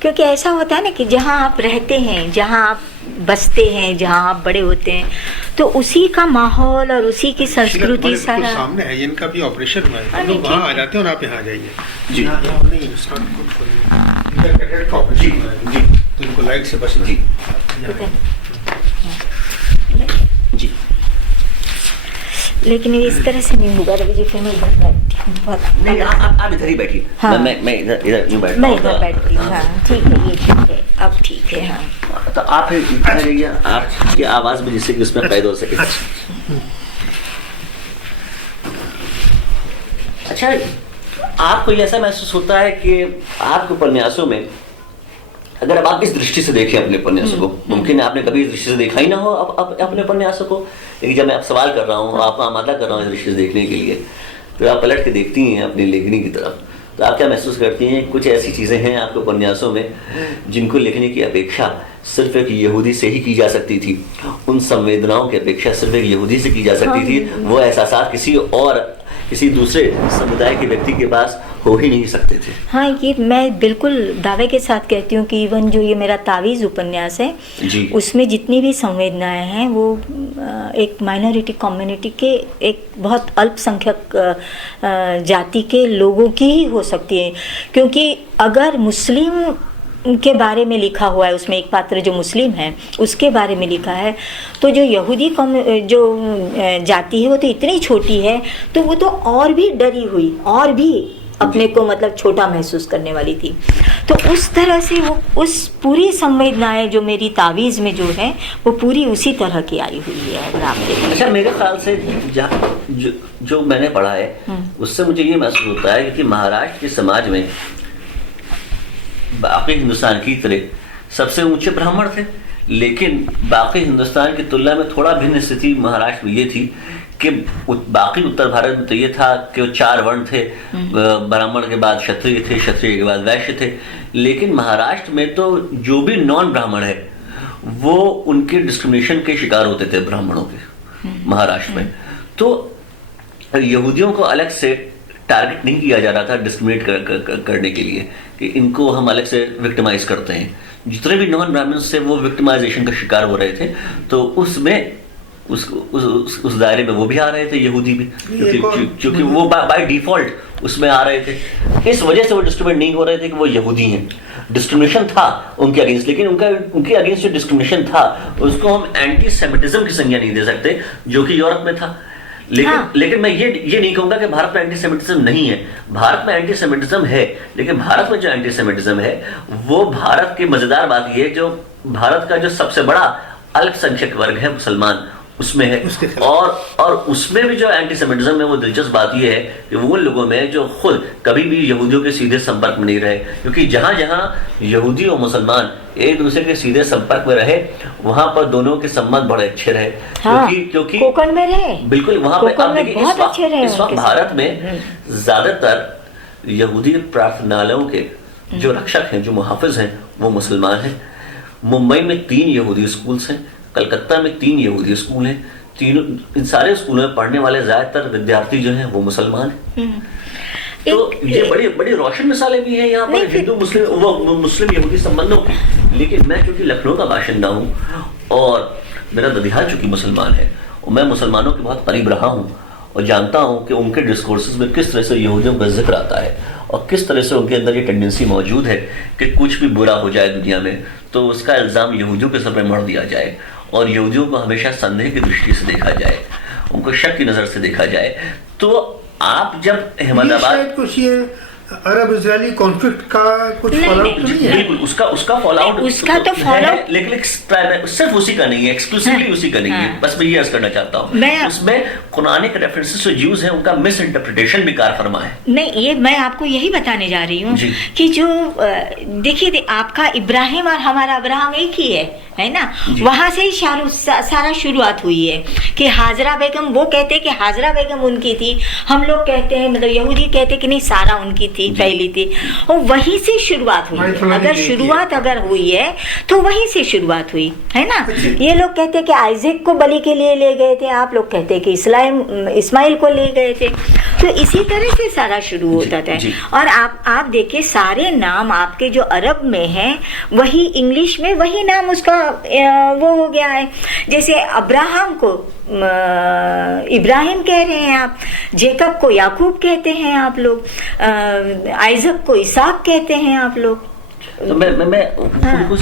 क्योंकि ऐसा होता है ना कि जहाँ आप रहते हैं, जहाँ आप बसते हैं, जहाँ आप बड़े होते हैं, तो उसी का माहौल और उसी की संस्कृति सारा सामने है, इनका भी ऑपरेशन हुआ है, नहीं, तो वहाँ ठीक आ जाते हैं और आप यहाँ आ जाइए। जी। यहाँ नहीं, स्टार्ट खुद करिए। इनका कैटेट का ऑपरेशन हुआ है, जी तो इनको लाइट से बचना। जी जी। लेकिन इस तरह से नहीं होगा रवि जी। फिर मैं इधर बैठती हूँ, बहुत नहीं, आप इधर ही बैठिए। हाँ। मैं इधर यूं बैठता मैं हूँ। इधर बैठती हूँ। हाँ, ठीक है, ये ठीक है, अब ठीक है। हाँ, तो आप इधर रहिए, आपकी आवाज भी जिससे कि उसमें कैद हो सके। अच्छा, आपको ये ऐसा महसूस होता है कि आपके उपन्यासों में, अगर अब आप इस दृष्टि से देखें अपने उपन्यासों को, मुमकिन है आपने कभी इस दृष्टि से देखा ही ना हो अपने उपन्यासों को, लेकिन जब मैं आप सवाल कर रहा हूँ, आपको आमादा कर रहा हूँ इस दृष्टि से देखने के लिए, तो आप पलट के देखती हैं अपनी लेखनी की तरफ, तो आप क्या महसूस करती हैं, कुछ ऐसी चीज़ें हैं आपके उपन्यासों में जिनको लिखने की अपेक्षा सिर्फ एक यहूदी से ही की जा सकती थी, उन संवेदनाओं की अपेक्षा सिर्फ एक यहूदी से की जा सकती थी, वो एहसास किसी दूसरे समुदाय के व्यक्ति के पास हो ही नहीं सकते थे? हाँ, ये मैं बिल्कुल दावे के साथ कहती हूँ कि इवन जो ये मेरा तावीज़ उपन्यास है जी। उसमें जितनी भी संवेदनाएं हैं वो एक माइनॉरिटी कम्युनिटी के, एक बहुत अल्पसंख्यक जाति के लोगों की ही हो सकती है। क्योंकि अगर मुस्लिम के बारे में लिखा हुआ है, उसमें एक पात्र जो मुस्लिम है उसके बारे में लिखा है, तो जो यहूदी जो जाति है वो तो इतनी छोटी है, तो वो तो और भी डरी हुई, और भी अपने को मतलब छोटा महसूस करने वाली थी। तो उस तरह से वो उस पूरी संवेदनाएं जो मेरी तावीज़ में जो है वो पूरी उसी तरह की आई हुई है, अगर आप देखें। अच्छा, मेरे ख्याल से जो मैंने पढ़ा है उससे मुझे ये महसूस होता है कि महाराष्ट्र के समाज में बाकी हिंदुस्तान की तरह सबसे ऊंचे ब्राह्मण थे, लेकिन बाकी हिंदुस्तान की तुलना में थोड़ा भिन्न स्थिति महाराष्ट्र में ये थी कि बाकी उत्तर भारत में तो ये था कि वो 4 वर्ण थे, ब्राह्मण के बाद क्षत्रिय थे, क्षत्रिय के बाद वैश्य थे, लेकिन महाराष्ट्र में तो जो भी नॉन ब्राह्मण है वो उनके डिस्क्रिमिनेशन के शिकार होते थे ब्राह्मणों के महाराष्ट्र में। तो यहूदियों को अलग से टारगेट नहीं किया जा रहा था डिस्क्रिमिनेट करने के लिए कि इनको हम अलग से विक्टिमाइज करते हैं। जितने भी नॉन ब्राह्मण्स थे वो विक्टिमाइजेशन का शिकार हो रहे थे, तो उसमें उस दायरे में वो भी आ रहे थे, यहूदी भी, क्योंकि वो बाय डिफॉल्ट उसमें आ रहे थे। इस वजह से वो डिस्क्रिमिनेट नहीं हो रहे थे कि वो यहूदी हैं। डिस्क्रिमिनेशन था उनके अगेंस्ट, लेकिन उनके अगेंस्ट जो डिस्क्रिमिनेशन था उसको हम एंटी सेमिटिज्म की संज्ञा नहीं दे सकते, जो कि यूरोप में था। लेकिन मैं ये नहीं कहूंगा कि भारत में एंटीसेमिटिज्म नहीं है। भारत में एंटीसेमिटिज्म है, लेकिन भारत में जो एंटीसेमिटिज्म है वो भारत की मजेदार बात ये है, जो भारत का जो सबसे बड़ा अल्पसंख्यक वर्ग है मुसलमान, उसमें है। और उसमें भी जो एंटीसेमिटिज्म है वो दिलचस्प बात ये है कि वो लोगों में जो खुद कभी भी यहूदियों के सीधे संपर्क में नहीं रहे, क्योंकि जहां जहां यहूदी और मुसलमान एक दूसरे के सीधे संपर्क में रहे वहां पर दोनों के संबंध बड़े अच्छे रहे। हाँ, क्योंकि कोकण में रहे, बिल्कुल वहां पे अब देखिए इस वक्त भारत में ज्यादातर यहूदी प्रार्थनालयों के जो रक्षक हैं, जो मुहाफिज हैं, वो मुसलमान हैं। मुंबई में 3 यहूदी स्कूल्स हैं, कलकत्ता में 3 यहूदी स्कूल हैं, तीनों इन सारे स्कूलों में पढ़ने वाले ज्यादातर विद्यार्थी जो हैं वो मुसलमान हैं। तो ये बड़ी बड़ी रोशन मिसालें भी हैं यहाँ पर हिंदू मुस्लिम यहूदी संबंधों की। लेकिन मैं क्योंकि लखनऊ का बाशिंदा हूँ और मेरा ददिहाल चूंकि मुसलमान है और मैं मुसलमानों के बहुत करीब रहा हूँ और जानता हूँ कि उनके डिस्कोर्सेज में किस तरह से यहूदियों का जिक्र आता है और किस तरह से उनके अंदर ये टेंडेंसी मौजूद है कि कुछ भी बुरा हो जाए दुनिया में तो उसका इल्ज़ाम यहूदियों के सर पर मढ़ दिया जाए और यहूदियों को हमेशा संदेह की दृष्टि से देखा जाए, उनको शक की नज़र से देखा जाए। तो आप जब अहमदाबाद कुछ ये अरब इजरायली कॉन्फ्लिक्ट का कुछ फॉलोआउट नहीं है? बिल्कुल उसका फॉलोआउट उसका तो फॉलोआउट लेकिन सिर्फ उसी का नहीं है, एक्सक्लूसिवली उसी का नहीं है। बस मैं ये अर्ज करना चाहता हूँ उसमें कुरानिक रेफरेंसेस जो यूज है उनका मिस इंटरप्रिटेशन भी कार फरमा है। नहीं, ये मैं आपको यही बताने जा रही हूँ कि जो देखिए आपका इब्राहिम और हमारा अब्राहम एक ही है ना, वहां से ही सारा शुरुआत हुई है कि हाजरा बेगम, वो कहते कि हाजरा बेगम उनकी थी, हम लोग कहते हैं मतलब यहूदी कहते कि नहीं सारा उनकी थी, पहली थी, और वहीं से शुरुआत हुई है। अगर शुरुआत अगर हुई है तो वहीं से शुरुआत हुई है ना। ये लोग कहते कि आइजक को बलि के लिए ले गए थे, आप लोग कहते कि इस्माइल को ले गए थे, तो इसी तरह से सारा शुरू होता था। और आप देखिए सारे नाम आपके जो अरब में हैं वही इंग्लिश में वही नाम उसका वो हो गया है। जैसे अब्राहम को इब्राहिम कह रहे हैं आप, जेकब को याकूब कहते हैं आप लोग, आइजक को इसाक कहते हैं आप लोग। तो मैं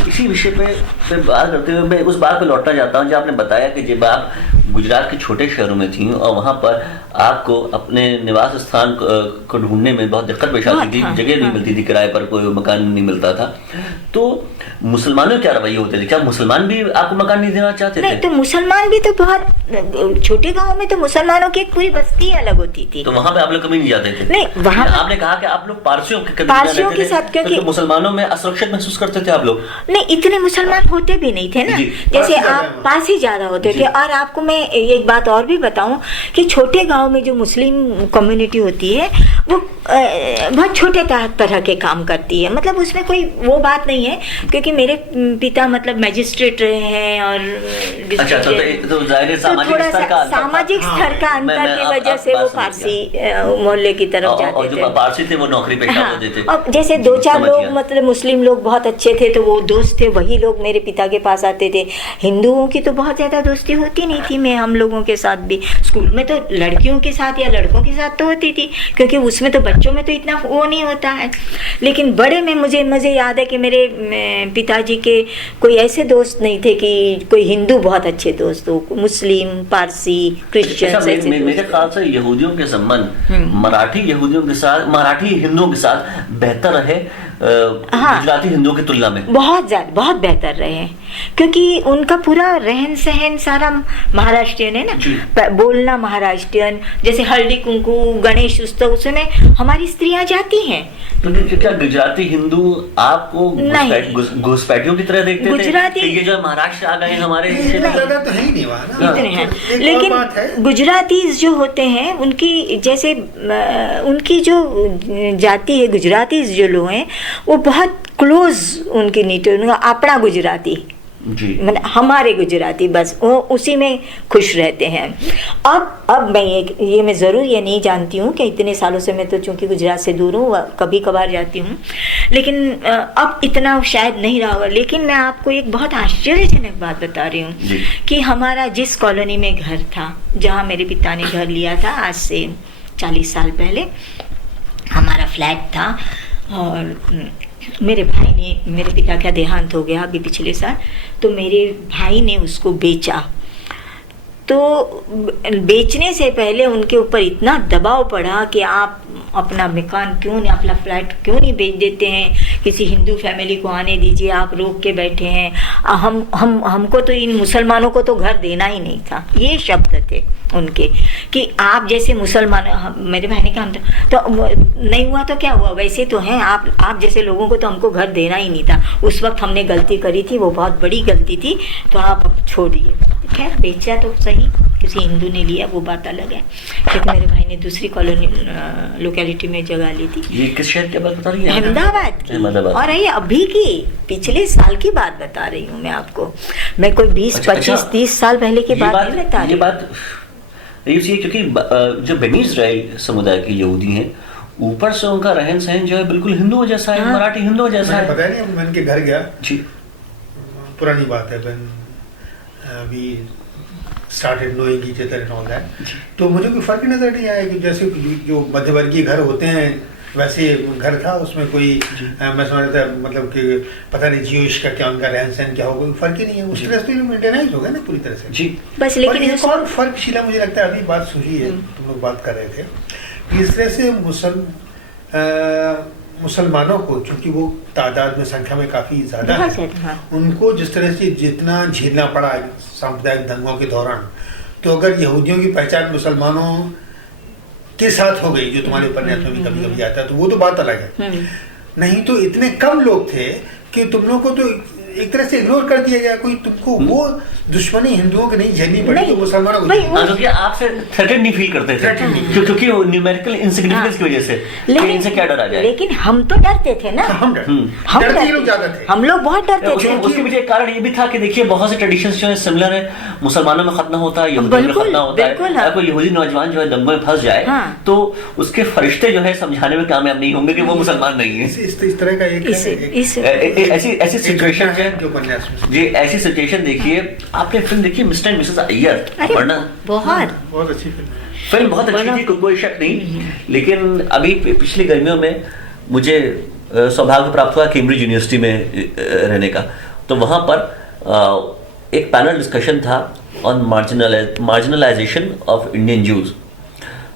इसी विषय पे बात करते हुए मैं उस बात पे लौटना चाहता हूँ जो आपने बताया कि जब आप गुजरात के छोटे शहरों में थी और वहाँ पर आपको अपने निवास स्थान को ढूंढने में बहुत दिक्कत पेश आती थी, जगह नहीं मिलती थी, किराए पर कोई मकान नहीं मिलता था, तो मुसलमानों के क्या रवैये होते थे? क्या मुसलमान भी आपको मकान नहीं देना चाहते थे? नहीं, तो मुसलमान भी तो बहुत छोटे गांव में तो मुसलमानों की एक पूरी बस्ती अलग होती थी, तो वहाँ पे आप लोग कभी नहीं जाते थे? नहीं, वहाँ आपने कहा कि आप लोग पारसियों के साथ, क्योंकि मुसलमानों में असुरक्षित महसूस करते थे आप लोग? नहीं, इतने मुसलमान होते भी नहीं थे ना, जैसे आप पास ही ज्यादा होते थे। और आपको मैं एक बात और भी बताऊं कि छोटे गांव में जो मुस्लिम कम्युनिटी होती है वो बहुत छोटे तरह के काम करती है, मतलब उसमें कोई वो बात नहीं है, क्योंकि मेरे पिता मतलब मैजिस्ट्रेट रहे हैं और अच्छा, तो जाहिर है सामाजिक थोड़ा स्तर का सा अंतर था। सामाजिक स्तर का मैं अंतर की वजह आप से बात वो समझ फारसी मोहल्ले की तरफ और जाते जो थे। पारसी थे वो नौकरी पेशा हाँ, होते थे। और जैसे दो चार समझ लोग गया। मतलब मुस्लिम लोग बहुत अच्छे थे, तो वो दोस्त थे, वही लोग मेरे पिता के पास आते थे। हिंदुओं की तो बहुत ज़्यादा दोस्ती होती नहीं थी, मैं हम लोगों के साथ भी स्कूल में तो लड़कियों के साथ या लड़कों के साथ तो होती थी, क्योंकि उसमें तो बच्चों में तो इतना वो नहीं होता है। लेकिन बड़े में मुझे याद है कि मेरे पिताजी के कोई ऐसे दोस्त नहीं थे कि कोई हिंदू बहुत अच्छे दोस्त हो, मुस्लिम, पारसी, क्रिश्चियन अच्छा, ऐसे मेरे ख्याल से यहूदियों के संबंध मराठी यहूदियों के साथ, मराठी हिंदुओं के साथ बेहतर रहे गुजराती हिंदुओं की तुलना में। बहुत बेहतर रहे हैं, क्योंकि उनका पूरा रहन सहन सारा महाराष्ट्रियन है ना, बोलना महाराष्ट्रियन, जैसे हल्दी कुंकू, गणेश उत्सव, उसमें हमारी स्त्रियां जाती हैं। तो क्या गुजराती हिंदू आपको घुसपैठियों की तरह देखते गुजराती थे? ये जो महाराष्ट्र आ गए हमारे तो है ही नहीं वहाँ ना। इतने हैं, एक और लेकिन बात है। गुजराती जो होते हैं उनकी जैसे उनकी जो जाति है, गुजराती जो लोग हैं वो बहुत क्लोज उनकी नीति, उनका अपना गुजराती जी, मतलब हमारे गुजराती, बस वो उसी में खुश रहते हैं। अब मैं ये मैं ज़रूर ये नहीं जानती हूँ कि इतने सालों से मैं तो चूँकि गुजरात से दूर हूँ, कभी कभार जाती हूँ, लेकिन अब इतना शायद नहीं रहा होगा। लेकिन मैं आपको एक बहुत आश्चर्यजनक बात बता रही हूँ कि हमारा जिस कॉलोनी में घर था, जहाँ मेरे पिता ने घर लिया था आज से 40 साल पहले, हमारा फ्लैट था, और मेरे भाई ने, मेरे पिता का देहांत हो गया अभी पिछले साल, तो मेरे भाई ने उसको बेचा। तो बेचने से पहले उनके ऊपर इतना दबाव पड़ा कि आप अपना मकान क्यों नहीं, अपना फ्लैट क्यों नहीं बेच देते हैं, किसी हिंदू फैमिली को आने दीजिए, आप रोक के बैठे हैं। हमको तो, इन मुसलमानों को तो घर देना ही नहीं था, ये शब्द थे उनके, कि आप जैसे मुसलमान, मेरे भाई ने कहा तो नहीं हुआ तो क्या हुआ, वैसे तो हैं आप जैसे लोगों को तो हमको घर देना ही नहीं था। उस वक्त हमने गलती करी थी, वो बहुत बड़ी गलती थी, तो आप अब छोड़िए। खैर बेचा तो सही, किसी हिंदू ने लिया वो बात अलग है, क्योंकि मेरे भाई ने दूसरी कॉलोनी लोकेलिटी में जगह ली थी। ये किस शहर की बात बता रही है? अहमदाबाद की। और ये अभी की पिछले साल की बात बता रही हूँ मैं आपको, मैं कोई 20-25-30 साल पहले की बात नहीं बता रही। ये बात ये क्योंकि जो बनी इजराइल समुदाय के यहूदी हैं, ऊपर से उनका रहन सहन जो है बिल्कुल हिंदुओं जैसा है, मराठी हिंदुओं जैसा है। पता नहीं, मैं उनके घर गया जी, पुरानी बात है, we started knowing each other and all that, तो मुझे कोई फर्क नजर नहीं आया कि जैसे जो मध्यवर्गीय घर होते हैं वैसे घर था, उसमें कोई मैं समझ रहा था मतलब कि पता नहीं जियोश का क्या उनका रहन सहन क्या होगा, कोई फर्क ही नहीं है। उस तरह से मेंटेनाइज हो गया ना पूरी तरह से जी। बस लेकिन एक और फर्क शीला मुझे लगता है, अभी बात सूझी है, तुम लोग बात कर रहे थे कि इस तरह से मुसलमानों को, चूंकि वो तादाद में संख्या में काफी ज्यादा है, उनको जिस तरह से जितना झेलना पड़ा सांप्रदायिक दंगों के दौरान, तो अगर यहूदियों की पहचान मुसलमानों के साथ हो गई, जो तुम्हारे उपन्यास में भी कभी कभी आता है, तो वो तो बात अलग है। नहीं तो इतने कम लोग थे कि तुम लोग को तो एक तरह से इग्नोर कर दिया गया, कोई तुमको वो दुश्मनी हिंदुओं की नहीं झेलनी पड़ी, तो मुसलमानों को क्योंकि आपसे थ्रेटेड नहीं फील करते थे, क्योंकि वो न्यूमेरिकल इनसिग्निफिकेंस की वजह से कि इनसे क्या डरा जाए। लेकिन हम तो डरते थे ना, हम डरते लोग ज्यादा थे, हम लोग बहुत डरते थे। उसके पीछे एक कारण ये भी था कि देखिए बहुत से ट्रेडिशंस जो है सिमिलर है, मुसलमानों में खतना होता है, यहूदियों में खतना होता है। अगर कोई यहूदी नौजवान जो है दंगों में फंस जाए, तो उसके फरिश्ते जो है समझाने में कामयाब नहीं होंगे कि वो मुसलमान नहीं है। इस तरह का एक ऐसी सिचुएशन है जी, ऐसी सिचुएशन देखिए। आपने फिल्म देखी मिस्टर एंड मिसेस अय्यर? वरना बहुत अच्छी फिल्म बहुत अच्छी थी, कोई शक नहीं। लेकिन अभी पिछली गर्मियों में मुझे सौभाग्य प्राप्त हुआ कैम्ब्रिज यूनिवर्सिटी में रहने का, तो वहाँ पर एक पैनल डिस्कशन था on marginalisation of Indian Jews.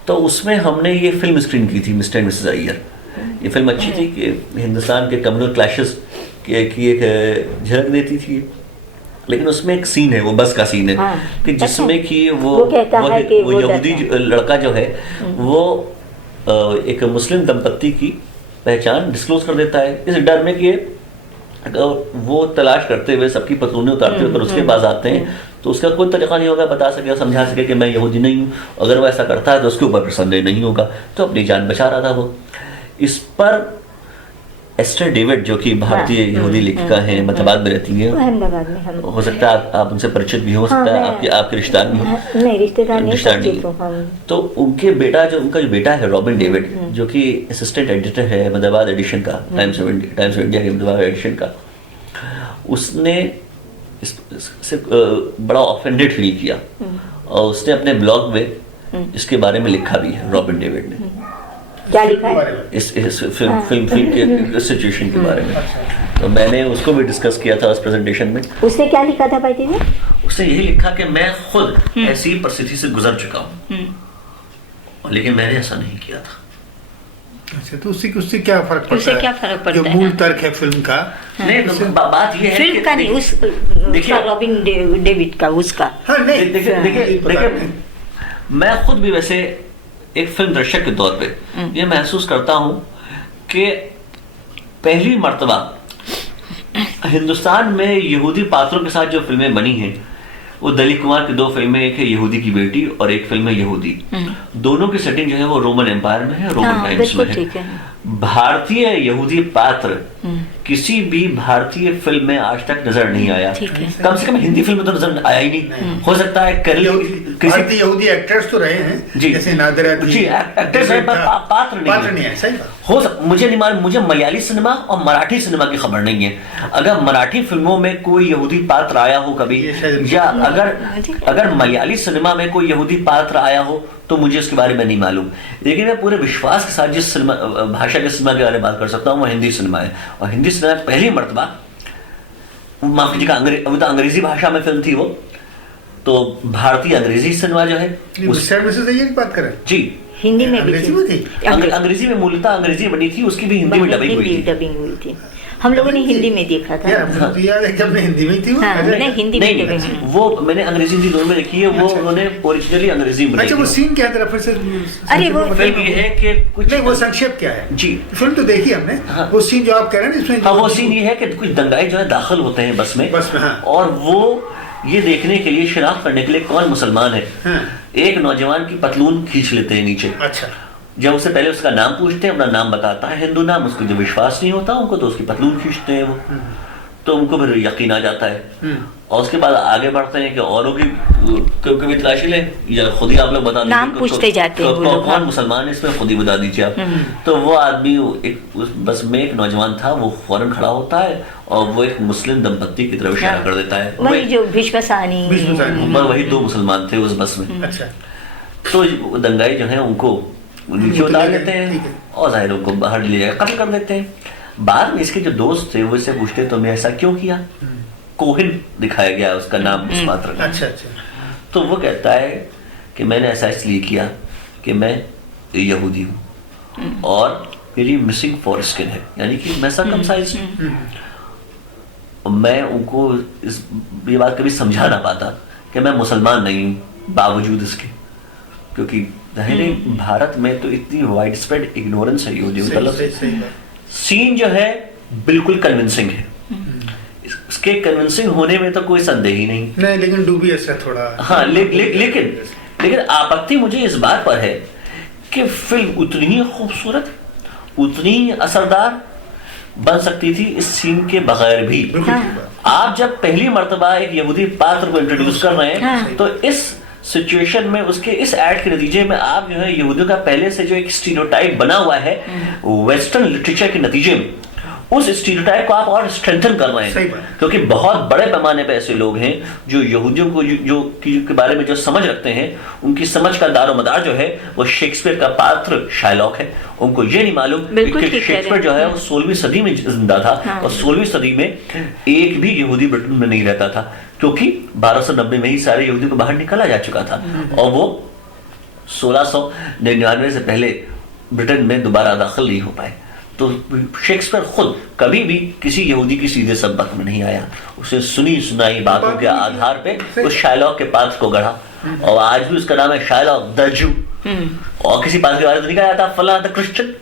तो उसमें हमने ये फिल्म स्क्रीन की थी, मिस्टर एंड मिसेस अय्यर। ये फिल्म अच्छी थी कि हिंदुस्तान के कम्युनल क्लैशेस की एक झलक देती थी। लेकिन उसमें एक सीन है, वो बस का सीन है, कि जिसमें कि वो यहूदी लड़का जो है वो एक मुस्लिम दंपत्ति की पहचान डिस्क्लोज कर देता है, इस डर में कि वो तलाश करते हुए सबकी पतलूनें उतारते हुए पर उसके पास आते हैं, तो उसका कोई तरीका नहीं होगा बता सके और समझा सके कि मैं यहूदी नहीं हूँ। अगर वो ऐसा करता है तो उसके ऊपर संदेह नहीं होगा, तो अपनी जान बचा रहा था वो। इस पर एस्टर डेविड जो कि भारतीय यहूदी लेखिका हैं, मतबाद में रहती हैं, अहमदाबाद में हम हो सकता है आप उनसे परिचित भी हो सकता है, आपके रिश्तेदार भी हो। नहीं, रिश्तेदार नहीं, तो उनके उनका जो बेटा है रॉबिन डेविड, जो कि असिस्टेंट एडिटर है अहमदाबाद एडिशन का, टाइम्स ऑफ इंडिया के अहमदाबाद एडिशन का, उसने इससे बड़ा ऑफेंडेड फील किया और उसने अपने ब्लॉग में इसके बारे में लिखा भी है। रॉबिन डेविड ने क्या लिखा है इस फिल्म के सिचुएशन के बारे में। तो मैंने उसको भी डिस्कस किया था उस प्रेजेंटेशन में। उसने क्या लिखा था भाई जी? उसने यही लिखा कि मैं खुद ऐसी परिस्थिति से गुजर चुका हूँ, लेकिन मैंने ऐसा नहीं किया था। अच्छा, तो उससे क्या फर्क पड़ता है? उससे क्या फर्क पड़ता जो है? मूल तर्क है फिल्म का। नहीं, बात ये है फिल्म का नहीं, उस देखिए रॉबिन डेविड का, उसका। हाँ, नहीं, देखिए मैं खुद भी वैसे एक फिल्म दर्शक के तौर पे ये महसूस करता हूँ कि पहली मर्तबा हिंदुस्तान में यहूदी पात्रों के साथ जो फिल्में बनी हैं वो दलीप कुमार की 2 फिल्में, एक है यहूदी की बेटी और एक फिल्म है यहूदी। दोनों की सेटिंग जो है वो रोमन एम्पायर में है, रोमन टाइम्स में है। भारतीय यहूदी पात्र किसी भी भारतीय फिल्म में आज तक नजर नहीं आया। कम से कम हिंदी फिल्म में तो नजर आया ही नहीं। हो सकता है भारतीय यहूदी एक्टर्स तो रहे हैं जी, जैसे नादिरा जी एक्टर्स है, पात्र नहीं है। सही बात। मुझे नहीं मालूम, मुझे मलयाली सिनेमा और मराठी सिनेमा की खबर नहीं है। अगर मराठी फिल्मों में कोई यहूदी पात्र आया हो कभी, या अगर मलयाली सिनेमा में कोई यहूदी पात्र आया हो तो मुझे उसके बारे में नहीं मालूम। लेकिन मैं पूरे विश्वास के साथ जिस सिनेमा भाषा के सिनेमा के बारे में बात कर सकता हूँ वो हिंदी सिनेमा है। और हिंदी सिनेमा पहली मर्तबा, माफ कीजिएगा, अंग्रेजी भाषा में फिल्म थी वो, तो भारतीय अंग्रेजी सिनेमा जो है बात करें जी, हिंदी में भी थी। अंग्रेजी में मूलतः अंग्रेजी बनी थी, उसकी भी हिंदी में डबिंग हुई थी। हम लोगों ने हिंदी में देखा था। यार है कि हमने हिंदी में थी वो। नहीं, हिंदी में वो मैंने अंग्रेजी हिंदी दोनों में देखी है। वो उन्होंने ओरिजिनली अंग्रेजी में। अच्छा, वो सीन क्या था फिर से? अरे वो फिल्म ये है कि कुछ नहीं, वो संक्षेप क्या है जी? फिल्म तो देखी हमने। वो सीन जो आप कह रहे हैं इसमें, हाँ, वो सीन ये है कि कुछ दंगाई जो है दाखिल होते हैं बस में, हाँ। और वो ये देखने के लिए, शिनाख्त करने के लिए कौन मुसलमान है, हाँ। एक नौजवान की पतलून खींच लेते हैं नीचे। अच्छा। जब उससे पहले उसका नाम पूछते हैं, अपना नाम बताता है हिंदू नाम, उसको जो विश्वास नहीं होता उनको तो उसकी पतलून खींचते हैं वो, तो उनको फिर यकीन आ जाता है। और उसके बाद आगे बढ़ते हैं कि औरों की भी तलाशी ले, या खुद ही आप लोग बता नाम पूछते जाते हैं, कौन मुसलमान है इसमें खुद ही बता दीजिए आप। तो वो आदमी उस बस में एक नौजवान था, वो फौरन खड़ा होता है और वो एक मुस्लिम दंपत्ति की तरफ इशारा कर देता है। वही जो भीष्मसानी, वही 2 मुसलमान थे उस बस में। अच्छा। तो दंगाई जो है उनको नीचे उतार देते हैं और जाहिर को बाहर ले जाकर कत्ल कर देते हैं। बाद में इसके जो दोस्त थे वो इससे पूछते तुमने ऐसा क्यों किया? कोहिन दिखाया गया उसका नाम उस पात्र का। अच्छा अच्छा। तो वो कहता है कि मैंने ऐसा इसलिए किया कि मैं यहूदी हूँ और मेरी मिसिंग फॉरस्किन है, यानी कि मैं सरकमसाइज्ड हूँ। मैं उनको ये बात कभी समझा ना पाता कि मैं मुसलमान नहीं हूँ बावजूद इसके, क्योंकि भारत में तो इतनी वाइड स्प्रेड इग्नोरेंस है यहूदियों की तरफ। सीन जो है बिल्कुल कन्विंसिंग है, इसके कन्विंसिंग होने में तो कोई संदेह ही नहीं, लेकिन डूबियस है थोड़ा। हाँ, लेकिन आपत्ति मुझे इस बात पर है कि फिल्म उतनी ही खूबसूरत, उतनी ही असरदार बन सकती थी इस सीन के बगैर भी। आप जब पहली मर्तबा एक यहूदी पात्र को इंट्रोड्यूस कर रहे हैं तो इस सिचुएशन में, उसके इस ऐड के नतीजे में आप जो है यहूदियों का पहले से जो एक स्टीरियोटाइप बना हुआ है वेस्टर्न लिटरेचर के नतीजे में, उस स्टीरियोटाइप को आप और स्ट्रेंथन कर रहे हैं। क्योंकि बहुत बड़े पैमाने पे ऐसे लोग हैं जो यहूदियों को जो के बारे में जो समझ रखते हैं, उनकी समझ का दारोमदार जो है वो शेक्सपियर का पात्र शायलॉक है। उनको ये नहीं मालूम कि शेक्सपियर जो है वो 16वीं सदी में जिंदा था और 16वीं सदी में एक भी यहूदी ब्रिटेन में नहीं रहता था, क्योंकि 1290 में ही सारे यहूदी को बाहर निकाला जा चुका था और वो 1699 से पहले ब्रिटेन में दोबारा दाखिल नहीं हो पाए। तो शेक्सपियर खुद कभी भी किसी यहूदी की सीधे संपर्क में नहीं आया, उसे सुनी सुनाई बातों के आधार पे उस शायलॉक के पात्र को गढ़ा और आज भी उसका नाम है शायलॉक द जू। और किसी पात्र के बारे में नहीं कहा जाता फला द क्रिश्चियन,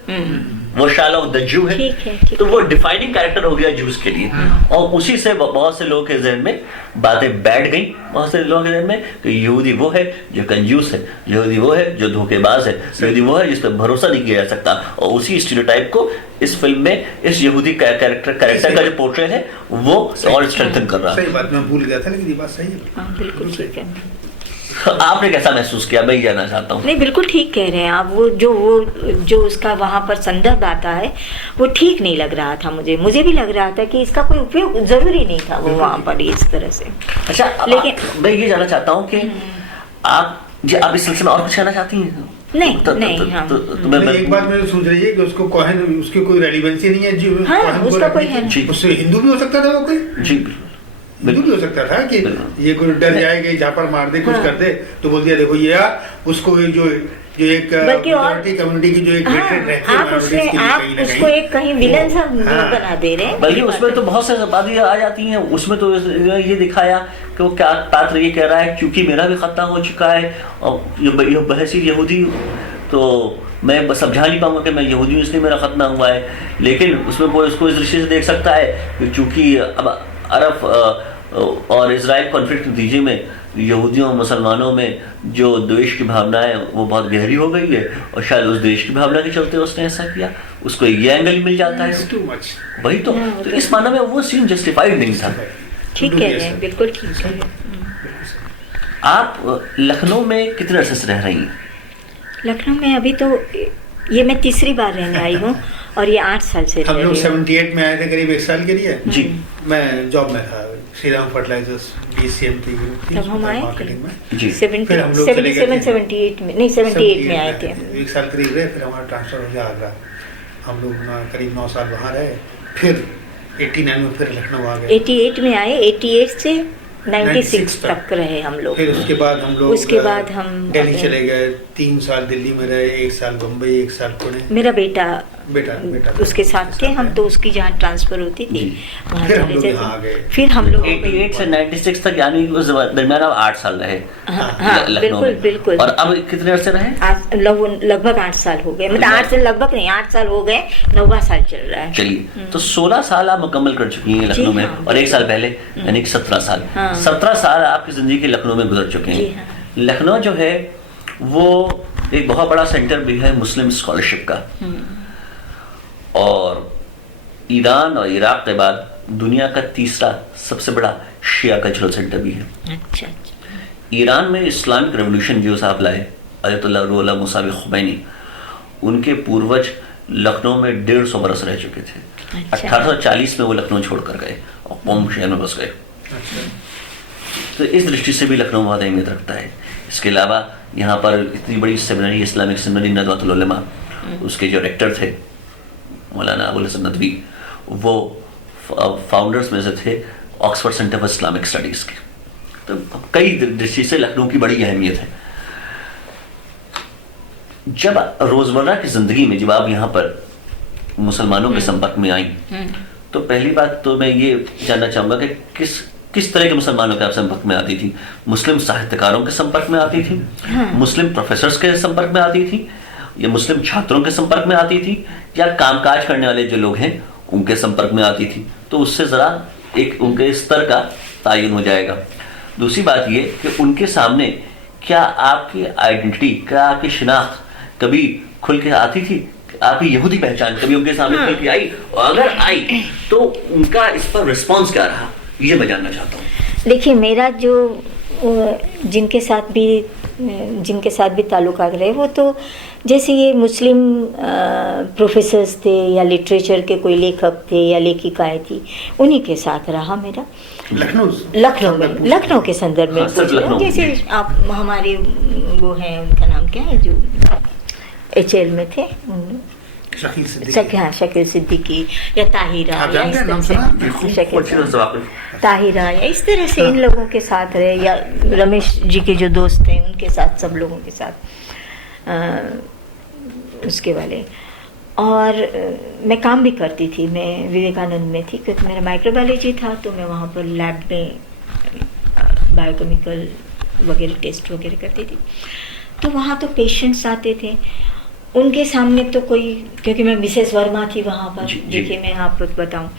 वो शालोक द जू है, ठीक है, ठीक तो वो डिफाइनिंग कैरेक्टर हो गया जूस के लिए। और उसी से बहुत से लोगों के जहन में बातें बैठ गई, बहुत से लोगों के जहन में कि यहूदी वो है जो कंजूस है, यहूदी वो है जो धोखेबाज है, यहूदी वो है जिस पर भरोसा नहीं किया जा सकता। और उसी स्टीरियोटाइप को इस फिल्म में इस यहूदी कैरेक्टर का जो पोर्ट्रेट है वो और स्ट्रेंथन कर रहा है। सही बात, मैं भूल गया था, लेकिन ये बात सही है। हाँ, बिल्कुल ठीक है। आपने कैसा महसूस किया, मैं ये जानना चाहता हूँ। नहीं, बिल्कुल ठीक कह रहे हैं आप। वो जो उसका वहाँ पर संदर्भ आता है वो ठीक नहीं लग रहा था मुझे भी लग रहा था कि इसका कोई उपयोग जरूरी नहीं था वो वहाँ पर इस तरह से। अच्छा, लेकिन मैं ये जानना चाहता हूँ कि आप इस सिलसिले में और कुछ कहना चाहती हैं? नहीं, हाँ। मैं एक बात मैंने सोच रही है कि उसको कोहेन, उसकी कोई रेलिवेंसी नहीं है जो हाँ, कोहेन को उसका कोई रखने है की। उससे हिंदू भी हो सकता था वो कोई, जी हिंदू भी हो सकता था कि ये कोई डर जाएगा, झापड़ मार दे, कुछ कर दे, तो बोल दिया देखो ये उसको जो एक माइनॉरिटी कम्युनिटी की जो एक hatred रहती है आप उसको एक कहीं विलन सा बना दे रहे हैं। बल्कि उसमें तो बहुत से बातें आ जाती हैं। उसमें तो ये दिखाया कि वो क्या पात्र ये कह रहा है क्योंकि मेरा भी खत्म हो चुका है और ये बहसी यहूदी, तो मैं बस समझा नहीं पाऊंगा कि मैं यहूदी हूँ इसलिए मेरा खत्म हुआ है। लेकिन उसमें वो उसको इस दृष्टि से देख सकता है कि चूंकि अब अरब और इजराइल कॉन्फ्लिक्ट के नतीजे में यहूदियों और मुसलमानों में जो द्वेष की भावना है वो बहुत गहरी हो गई है, और शायद उस द्वेष की भावना के चलते उसने ऐसा किया। उसको ये एंगल मिल जाता है, वही तो इस माना में वो सीन जस्टिफाइड नहीं था। ठीक कह रहे हैं, बिल्कुल ठीक कह रहे हैं। आप लखनऊ में कितने अरसे से रह रही हैं? लखनऊ में अभी तो ये मैं तीसरी बार रहने आई हूँ और ये 8 साल से हम लोग 78 में आए थे, करीब 1 साल के लिए जी। मैं जॉब में था, श्रीराम फर्टिलाइजर्स BCM की तब हम आए मार्केटिंग में जी। 78 में, नहीं 78 में आए थे। 1 साल करीब रहे, फिर हमारा ट्रांसफर हो गया आगरा। हम लोग करीब 9 साल वहाँ रहे, फिर 89 में फिर लखनऊ आ गए। 88 में आए, 88 से 96 तक रहे हम लोग। फिर उसके बाद हम दिल्ली अपने- चले गए, 3 साल दिल्ली में रहे, 1 साल बम्बई, 1 साल पुणे। मेरा बेटा बेटा उसके साथ थे हम, तो उसकी जहाँ ट्रांसफर होती थी वहाँ फिर हम चले लोग जाते। यहाँ आ गए। फिर हम लोग 88 से 96 तक, यानी कि उस दरमियान आप 8 साल रहे हाँ, लखनऊ में। बिल्कुल। और अब कितने अरसे रहे? लगभग 8 साल हो गए, मतलब 8 से लगभग नहीं, 8 साल हो गए, 9वां साल चल रहा है। चलिए, तो 16 साल आप मुकम्मल कर चुकी हैं लखनऊ में, हाँ, और 1 साल पहले यानी कि 17 साल। हाँ। 17 साल आपकी जिंदगी के लखनऊ में गुजर चुके जी हैं। हाँ। लखनऊ जो है वो एक बहुत बड़ा सेंटर भी है मुस्लिम स्कॉलरशिप का, और ईरान और इराक के बाद दुनिया का तीसरा सबसे बड़ा शिया कल्चरल सेंटर भी है। अच्छा। ईरान में इस्लामिक रेवोल्यूशन जो साहब लाए अयतुल्लाह रूहुल्लाह मुसावी खुमैनी, उनके पूर्वज लखनऊ में 150 बरस रह चुके थे। अच्छा। 1840 में वो लखनऊ छोड़कर गए और कौम शहर में बस गए। तो इस दृष्टि से भी लखनऊ बहुत अहमियत रखता है। इसके अलावा यहाँ पर इतनी बड़ी सेमिनरी, इस्लामिक सेमिनरी नदवतुल उलमा, उसके जो रेक्टर थे मौलाना अबुल हसन नदवी, वो फाउंडर्स में से थे Oxford centre for Islamic studies के। तो कई दृष्टि से लखनऊ की बड़ी अहमियत है। जब रोज़मर्रा की ज़िंदगी में जब आप यहाँ पर मुसलमानों के संपर्क में आई, तो पहली बात तो मैं ये जानना चाहूँगा कि किस तरह के मुसलमानों के आप संपर्क में आती थी? मुस्लिम साहित्यकारों के संपर्क में आती थी, मुस्लिम प्रोफेसर्स के संपर्क में आती थी, या मुस्लिम छात्रों के संपर्क में आती थी, या कामकाज करने वाले जो लोग हैं उनके संपर्क में आती थी? तो उससे ज़रा एक उनके स्तर का तायुन हो जाएगा। दूसरी बात ये कि उनके सामने क्या आपकी आइडेंटिटी, क्या आपकी शिनाख्त कभी खुल के आती थी? आपकी यहूदी पहचान कभी उनके सामने खुल के आई? और अगर आई तो उनका इस पर रिस्पॉन्स क्या रहा, ये मैं जानना चाहता हूँ। देखिए, मेरा जो जिनके साथ भी ताल्लुकात रहे, वो तो जैसे ये मुस्लिम प्रोफेसर्स थे या लिटरेचर के कोई लेखक थे या लेखिकाएं थी, उन्हीं के साथ रहा मेरा। लखनऊ के संदर्भ में पूछ रहे हैं। जैसे आप हमारे वो हैं, उनका नाम क्या है जो HL में थे, शकील सिद्दीकी या ताहिरा, या इस तरह से ताहिरा, या इस तरह से इन लोगों के साथ रहे, या रमेश जी के जो दोस्त हैं उनके साथ, सब लोगों के साथ उसके वाले। और मैं काम भी करती थी, मैं विवेकानंद में थी क्योंकि मेरा माइक्रोबायोलॉजी था, तो मैं वहाँ पर लैब में बायोकेमिकल वगैरह टेस्ट वगैरह करती थी। तो वहाँ तो पेशेंट्स आते थे उनके सामने तो कोई, क्योंकि मैं मिसेस वर्मा थी वहाँ पर। जी, जी। देखिए मैं आपको बताऊँ,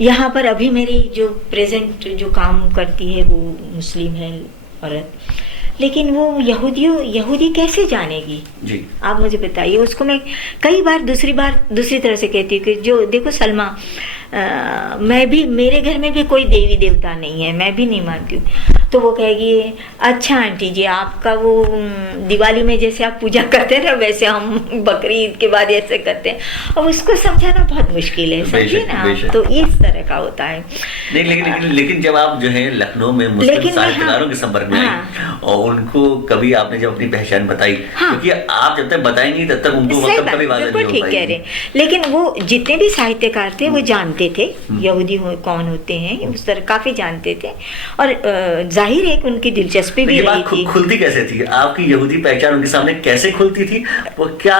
यहाँ पर अभी मेरी जो प्रेजेंट जो काम करती है वो मुस्लिम है औरत, लेकिन वो यहूदी कैसे जानेगी? जी आप मुझे बताइए। उसको मैं कई बार दूसरी तरह से कहती हूँ कि जो देखो सलमा, मैं भी, मेरे घर में भी कोई देवी देवता नहीं है, मैं भी नहीं मानती हूँ। तो वो कहेगी अच्छा आंटी जी, आपका वो दिवाली में जैसे आप पूजा करते हैं ना, वैसे हम बकरी ईद के बाद ऐसे करते हैं। अब उसको समझाना बहुत मुश्किल है, समझिए ना आप। तो इस तरह का होता है। नहीं, लेकिन जब आप जो है लखनऊ में मुस्लिम साहित्यकारों के संपर्क में आई और उनको कभी आपने जब अपनी पहचान बताई, क्योंकि आप जब तक बताएंगी तब तक उनको मतलब कभी वादा नहीं हो ठीक कह रहे। लेकिन वो जितने भी साहित्यकार थे वो जानते थे यहूदी कौन होते हैं, उस तरह काफी जानते थे। और जाहिर है कि उनकी दिलचस्पी भी रही थी। खुलती कैसे थी आपकी यहूदी पहचान, उनके सामने कैसे खुलती थी? वो क्या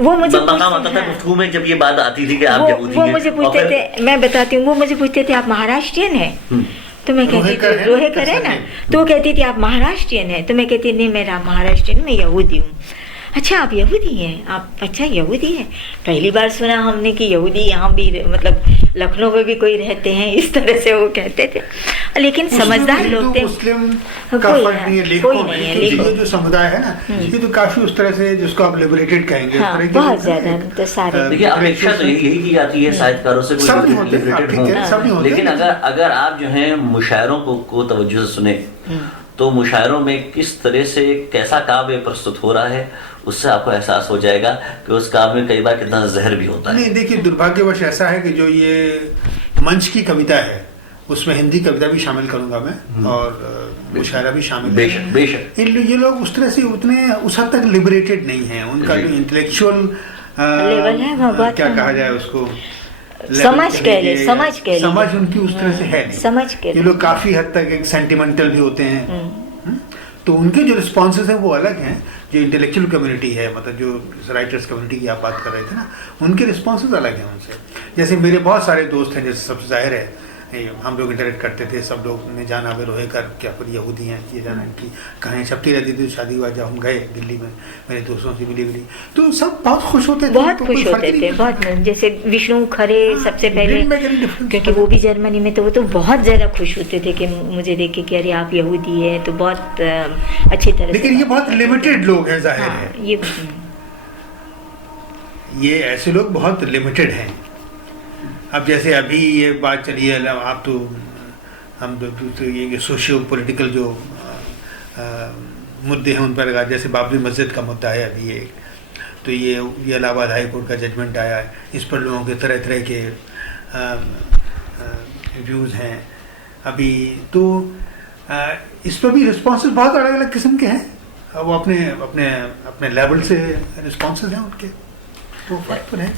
वो मुझे मकाम आता था गुफ्तगू में जब ये बात आती थी कि आप यहूदी हैं? वो मुझे पूछते थे, मैं बताती हूँ, वो मुझे पूछते थे आप महाराष्ट्रियन हैं? तो मैं कहती थी रोहेकर है ना, तो वो कहती थी आप महाराष्ट्रियन है? तो मैं कहती नहीं, मेरा महाराष्ट्रियन, मैं यहूदी हूँ। अच्छा आप यहूदी हैं? आप अच्छा यहूदी हैं? पहली बार सुना हमने कि यहूदी यहाँ भी, मतलब लखनऊ में भी कोई रहते हैं, इस तरह से वो कहते थे। लेकिन समझदार लोग थे। मुस्लिम का फर्क नहीं है, लेखकों में ये जो समुदाय है ना, ये तो काफी उस तरह से जिसको आप लिबरेटेड कहेंगे, हाँ, बहुत ज्यादा। तो सारे देखिए अपेक्षा तो यही की जाती है साहित्यकारों से, सब नहीं होते, सब नहीं होते। लेकिन अगर आप जो है मुशायरों को तवज्जो से सुने तो मुशायरों में किस तरह से कैसा काव्य प्रस्तुत हो रहा है, उससे आपको एहसास हो जाएगा कि उस काव्य में कई बार कितना जहर भी होता है। नहीं देखिए, दुर्भाग्यवश ऐसा है कि जो ये मंच की कविता है उसमें हिंदी कविता भी शामिल करूंगा मैं और मुशायरा भी शामिल है। बेशक ये लोग उस तरह से उतने उस हद तक लिबरेटेड नहीं है। उनका जो इंटेलेक्चुअल लेवल है, क्या कहा जाए उसको, समझ उनकी उस तरह से है नहीं। ये लोग काफी हद तक एक सेंटिमेंटल भी होते हैं। तो उनके जो रिस्पॉन्सेज हैं वो अलग हैं। जो इंटेलेक्चुअल कम्युनिटी है, मतलब जो राइटर्स कम्युनिटी की आप बात कर रहे थे ना, उनके रिस्पॉन्सेज अलग हैं उनसे। जैसे मेरे बहुत सारे दोस्त हैं, जैसे सबसे जाहिर है हम लोग इंटरेक्ट करते थे, सब लोग ने जाना वे रोहेकर क्या फिर यहूदी हैं, ये जाना इनकी कहानी छपती रहती थी। शादी हुआ जब हम गए दिल्ली में, मेरे दोस्तों से मिली तो सब बहुत खुश होते थे, बहुत खुश होते थे, बहुत। जैसे विष्णु खरे सबसे पहले, क्योंकि वो भी जर्मनी में, तो वो तो बहुत ज़्यादा खुश होते थे कि मुझे देख के कि अरे आप यहूदी है, तो बहुत अच्छी तरह। लेकिन ये बहुत लिमिटेड लोग हैं, जाहिर है ये ऐसे लोग बहुत लिमिटेड हैं। अब जैसे अभी ये बात चली है, आप तो हम तो ये सोशियो पॉलिटिकल जो मुद्दे हैं उन पर लगा, जैसे बाबरी मस्जिद का मुद्दा है अभी ये, तो ये इलाहाबाद हाई कोर्ट का जजमेंट आया है, इस पर लोगों के तरह तरह के व्यूज़ हैं अभी। तो इस पर भी रिस्पॉन्सेज बहुत अलग अलग किस्म के हैं। वो अपने अपने अपने लेवल से रिस्पॉन्सेज हैं उनके, तो फर्क तो है।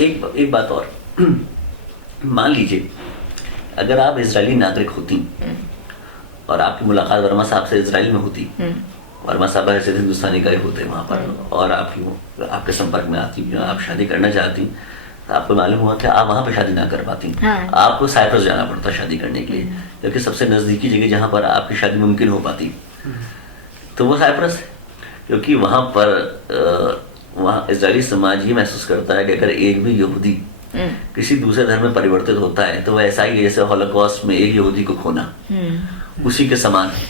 एक बात और, मान लीजिए अगर आप इजरायली नागरिक होती और आपकी मुलाकात वर्मा साहब से इजराइल में होती, वर्मा साहब ऐसे हिंदुस्तानी गए होते वहाँ पर और आपके संपर्क में आती, आप शादी करना चाहती, तो आपको मालूम हुआ कि आप वहाँ पे शादी ना कर पाती। आपको साइप्रस जाना पड़ता शादी करने के लिए, क्योंकि सबसे नज़दीकी जगह जहाँ पर आपकी शादी मुमकिन हो पाती तो वो साइप्रस है। क्योंकि वहाँ पर वहाँ इजरायली समाज ये महसूस करता है कि अगर एक भी यहूदी किसी दूसरे धर्म में परिवर्तित होता है तो वह ऐसा ही जैसे हॉलोकॉस्ट में एक यहूदी को खोना, उसी के समान है।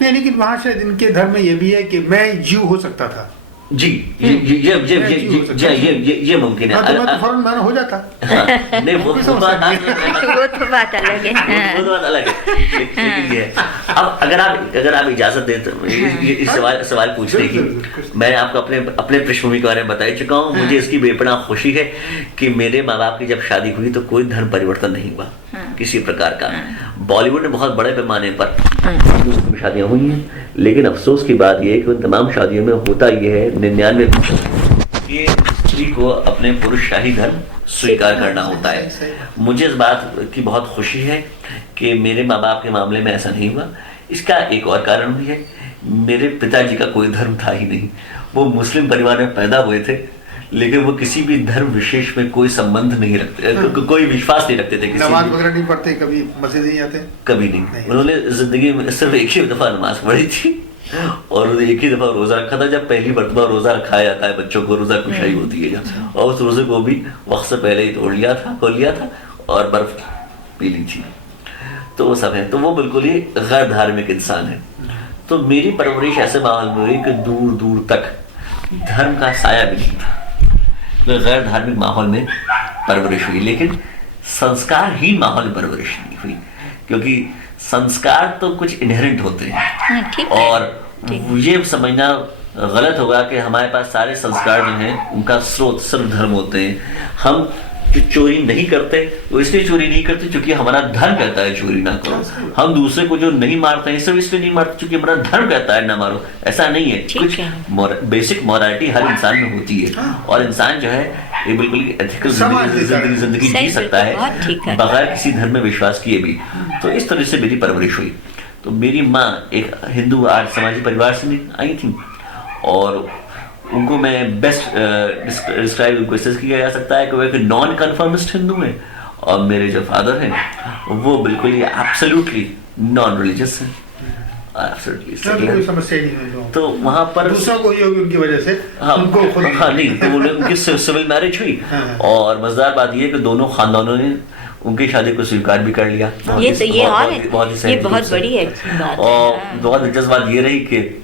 नहीं, लेकिन वहाँ शायद इनके धर्म में ये भी है कि मैं ज्यू हो सकता था। जी ये मुमकिन है। तो फौरन मैंने हो जाता। नहीं वो तो बात अलग है। वो तो बात अलग है। लेकिन ये अब अगर आप इजाजत दें तो इस सवाल पूछने की, मैं आपको अपने पृष्ठभूमि के बारे में बता चुका हूँ। मुझे इसकी बेपनाह खुशी है कि मेरे माँ बाप की जब शादी हुई तो कोई धर्म परिवर्तन नहीं हुआ किसी प्रकार का। बॉलीवुड में बहुत बड़े पैमाने पर शादियां हुई हैं, लेकिन अफसोस की बात यह है कि उन तमाम शादियों में होता यह है 99% ये स्त्री को अपने पुरुषशाही धर्म स्वीकार करना होता है। मुझे इस बात की बहुत खुशी है कि मेरे माँ बाप के मामले में ऐसा नहीं हुआ। इसका एक और कारण भी है, मेरे पिताजी का कोई धर्म था ही नहीं। वो मुस्लिम परिवार में पैदा हुए थे, लेकिन वो किसी भी धर्म विशेष में कोई संबंध नहीं रखते, कोई विश्वास नहीं रखते थे। नमाज वगैरह नहीं पढ़ते, कभी मस्जिद नहीं आते, कभी नहीं। उन्होंने जिंदगी में सिर्फ एक ही दफा नमाज पढ़ी थी और एक ही दफा रोजा रखा था, जब पहली मरतबा रोजा रखाया जाता है बच्चों को, रोजा कुशाई होती है जब, और उस रोजे को भी वक्त से पहले ही खोल लिया था और बर्फ पी ली थी। तो वो सब है, तो वो बिल्कुल ही गैर धार्मिक इंसान है। तो मेरी परवरिश ऐसे माहौल में हुई कि दूर दूर तक धर्म का साया भी नहीं था, तो गैर धार्मिक माहौल में परवरिश हुई, लेकिन संस्कारहीन माहौल में परवरिश नहीं हुई, क्योंकि संस्कार तो कुछ इनहेरेंट होते हैं। ठीक है। और ये समझना गलत होगा कि हमारे पास सारे संस्कार जो हैं उनका स्रोत सिर्फ धर्म होते हैं। हम जो चोरी नहीं करते वो इसलिए चोरी नहीं करते क्योंकि हमारा धर्म कहता है चोरी ना करो। हम दूसरे को जो नहीं मारते हैं सिर्फ इसलिए नहीं मारते क्योंकि हमारा धर्म कहता है ना मारो। ऐसा नहीं है, कुछ बेसिक मोरालिटी हर इंसान में होती है, और इंसान जो है ये बिल्कुल एथिकल जिंदगी जी सकता है बगैर किसी धर्म में विश्वास किए भी। तो इस तरह से मेरी परवरिश हुई। तो मेरी माँ एक हिंदू आर्य समाजी परिवार से आई थी, और उनको मैं बेस्ट डिस्क्राइब उनको इस तरह किया जा सकता है कि वो एक नॉन कन्फर्मिस्ट हिंदू है, और मेरे जो फादर हैं वो बिल्कुल ही एब्सोल्युटली नॉन रिलीजियस हैं, एब्सोल्युटली। कोई समस्या ही नहीं है। तो वहाँ पर दूसरों को ये होगी उनकी वजह से, उनको खुद नहीं, तो उनकी सिविल मैरिज हुई, और मजेदार बात ये है कि दोनों खानदानों ने उनकी शादी को स्वीकार भी कर लिया। ये बहुत बड़ी है बात। और बहुत दिलचस्प बात ये रही कि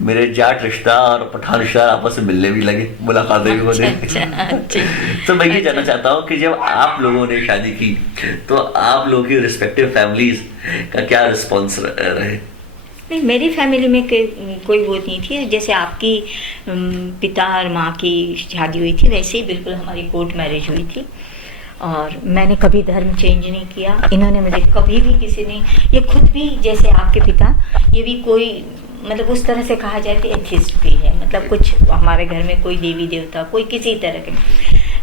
मेरे जाट रिश्ता और पठान रिश्ता आपस में मिलने भी लगे, मुलाकातें भी होने। तो मैं ये जानना चाहता हूँ कि जब आप लोगों ने शादी की तो आप लोगों की रिस्पेक्टिव फैमिलीज का क्या रिस्पॉन्स रहे? नहीं, मेरी फैमिली में कोई वो नहीं थी। जैसे आपकी पिता और माँ की शादी हुई थी वैसे ही बिल्कुल हमारी कोर्ट मैरिज हुई थी, और मैंने कभी धर्म चेंज नहीं किया। इन्होंने मुझे कभी भी किसी ने, ये खुद भी जैसे आपके पिता, ये भी कोई मतलब उस तरह से कहा जाए तो एथिस्ट भी है, मतलब कुछ हमारे घर में कोई देवी देवता कोई किसी तरह के,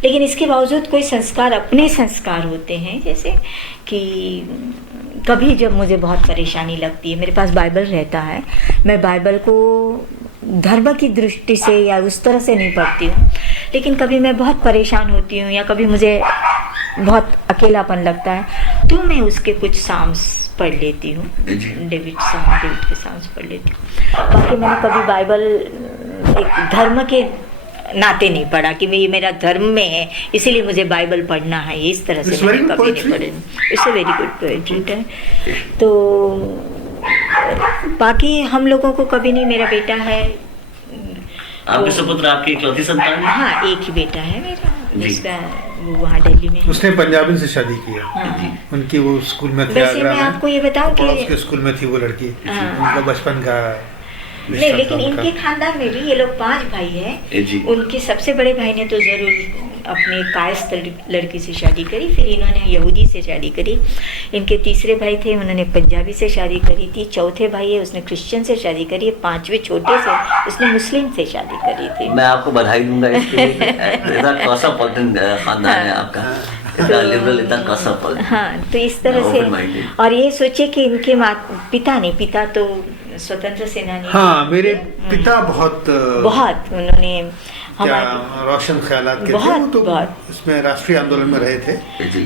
लेकिन इसके बावजूद कोई संस्कार, अपने संस्कार होते हैं। जैसे कि कभी जब मुझे बहुत परेशानी लगती है, मेरे पास बाइबल रहता है, मैं बाइबल को धर्म की दृष्टि से या उस तरह से नहीं पढ़ती हूँ, लेकिन कभी मैं बहुत परेशान होती हूँ या कभी मुझे बहुत अकेलापन लगता है तो मैं उसके कुछ साम्स पढ़ लेती हूँ, डेविड के साम्स पढ़ लेती हूँ। बाकी मैंने कभी बाइबल एक धर्म के नाते नहीं पढ़ा कि ये मेरा धर्म में है इसीलिए मुझे बाइबल पढ़ना है, इस तरह से मैंने कभी नहीं पढ़ी। It's a very good poetry है। तो बाकी हम लोगों को कभी नहीं, मेरा बेटा है। आपके सुपुत्र आपकी इकलौती संतान है? हाँ, एक ही बेटा है मेरा, जिसका वहाँ दिल्ली में। उसने पंजाबी से शादी किया। हाँ। उनकी वो स्कूल में थी, वैसे मैं आपको ये बताऊं कि उसके स्कूल में थी वो लड़की। उनका बचपन का नहीं, लेकिन इनके खानदान में भी ये लोग 5 भाई हैं। उनके सबसे बड़े भाई ने तो जरूर अपने कायस्थ लड़की से शादी करी, फिर इन्होंने यहूदी से शादी करी। इनके तीसरे भाई थे, उन्होंने पंजाबी से शादी करी थी। चौथे भाई है, उसने क्रिश्चियन से शादी करी। 5वें छोटे से उसने मुस्लिम से शादी करी थी। मैं आपको बधाई दूंगा इसके लिए। इतना कॉस्मोपॉलिटन खानदान है आपका, इतना लिबरल, इतना कॉस्मोपॉलिटन। हाँ, तो इस तरह से। और ये सोचे कि इनके पिता तो स्वतंत्र सेनानी। हाँ, मेरे पिता बहुत उन्होंने रोशन ख्यालात के बहुत, थे, तो बहुत इसमें राष्ट्रीय आंदोलन में रहे थे,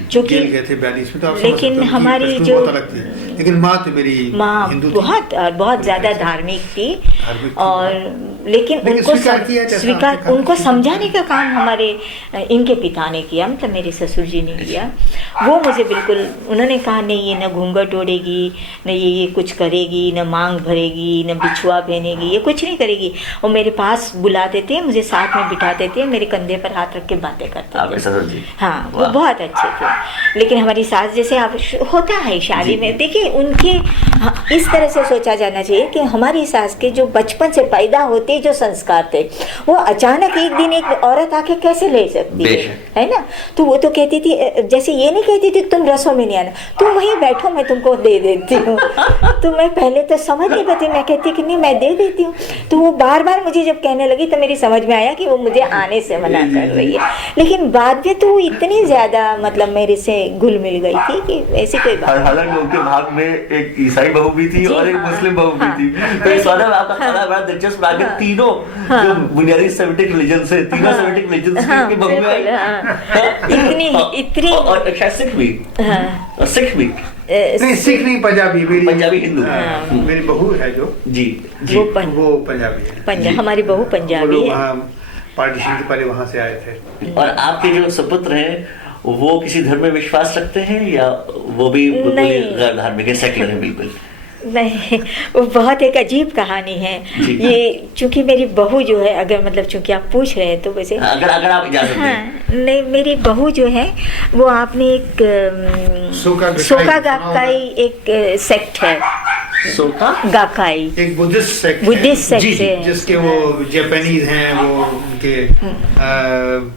जो कि गए थे 42 में। तो लेकिन हमारी जो लेकिन माँ तो मेरी हिंदू थी, बहुत ज्यादा धार्मिक थी, और लेकिन उनको समझाने का काम हमारे इनके पिता ने किया, मतलब मेरे ससुर जी ने किया। वो मुझे बिल्कुल, उन्होंने कहा नहीं ये न घूंघट ओढ़ेगी, न ये कुछ करेगी, न मांग भरेगी, न बिछुआ पहनेगी, ये कुछ नहीं करेगी। वो मेरे पास बुलाते थे, मुझे साथ में बिठाते थे, मेरे कंधे पर हाथ रख के बातें करते थे। हाँ, वो बहुत अच्छे थे। लेकिन हमारी सास जैसे आप होता है शादी में, देखिए उनके इस तरह से सोचा जाना चाहिए कि हमारी सास के जो बचपन से पैदा होते जो संस्कार थे वो अचानक एक दिन एक औरत आके कैसे ले सकती है ना। तो वो तो कहती थी, जैसे ये नहीं कहती थी तुम रसों में नहीं आना, तुम वहीं बैठो मैं तुमको दे देती हूँ। तो मैं पहले तो समझ नहीं पाती, मैं कहती कि नहीं मैं दे देती हूँ। तो वो बार बार मुझे जब कहने लगी तो मेरी समझ में आया कि वो मुझे आने से मना कर रही है। लेकिन बाद में तो वो इतनी ज्यादा मतलब मेरे से घुल मिल गई थी कि ऐसी कोई बात। हालांकि उनके भाग में एक ईसाई बहू भी थी और एक मुस्लिम बहू भी थी। तो इस वाला आपका खाना बड़ा दिलचस्प लगा, तीनों जो बुनियादी सेमिटिक रिलीजन से, तीनों सेमिटिक रिलीजन के बहू आई, इतनी और सिख भी, सिख भी नहीं, सिख नहीं, पंजाबी। पंजाबी हिंदू। मेरी बहू है जो जी जी। वो वो पंजाबी है। पंजाब, हमारी बहू वो पंजाबी लोग है। वहाँ पार्टीशन से पहले वहाँ से आए थे। और आपके जो सुपुत्र हैं वो किसी धर्म में विश्वास रखते हैं या वो भी बिल्कुल ही नहीं। गैर धार्मिक है, सेक्युलर है बिल्कुल? नहीं, वो बहुत एक अजीब कहानी है जी। ये। चूंकि मेरी बहू जो है, अगर मतलब चूंकि आप पूछ रहे हैं तो वैसे अगर अगर आप इजाजत दें। हाँ, नहीं, मेरी बहू जो है वो आपने एक सोका गाकाई एक सेक्ट है, सोका गाकाई एक बुद्धिस्ट सेक्ट बुद्धिस्ट सेक्ट जी, से जिसके वो जापानीज हैं, वो उनके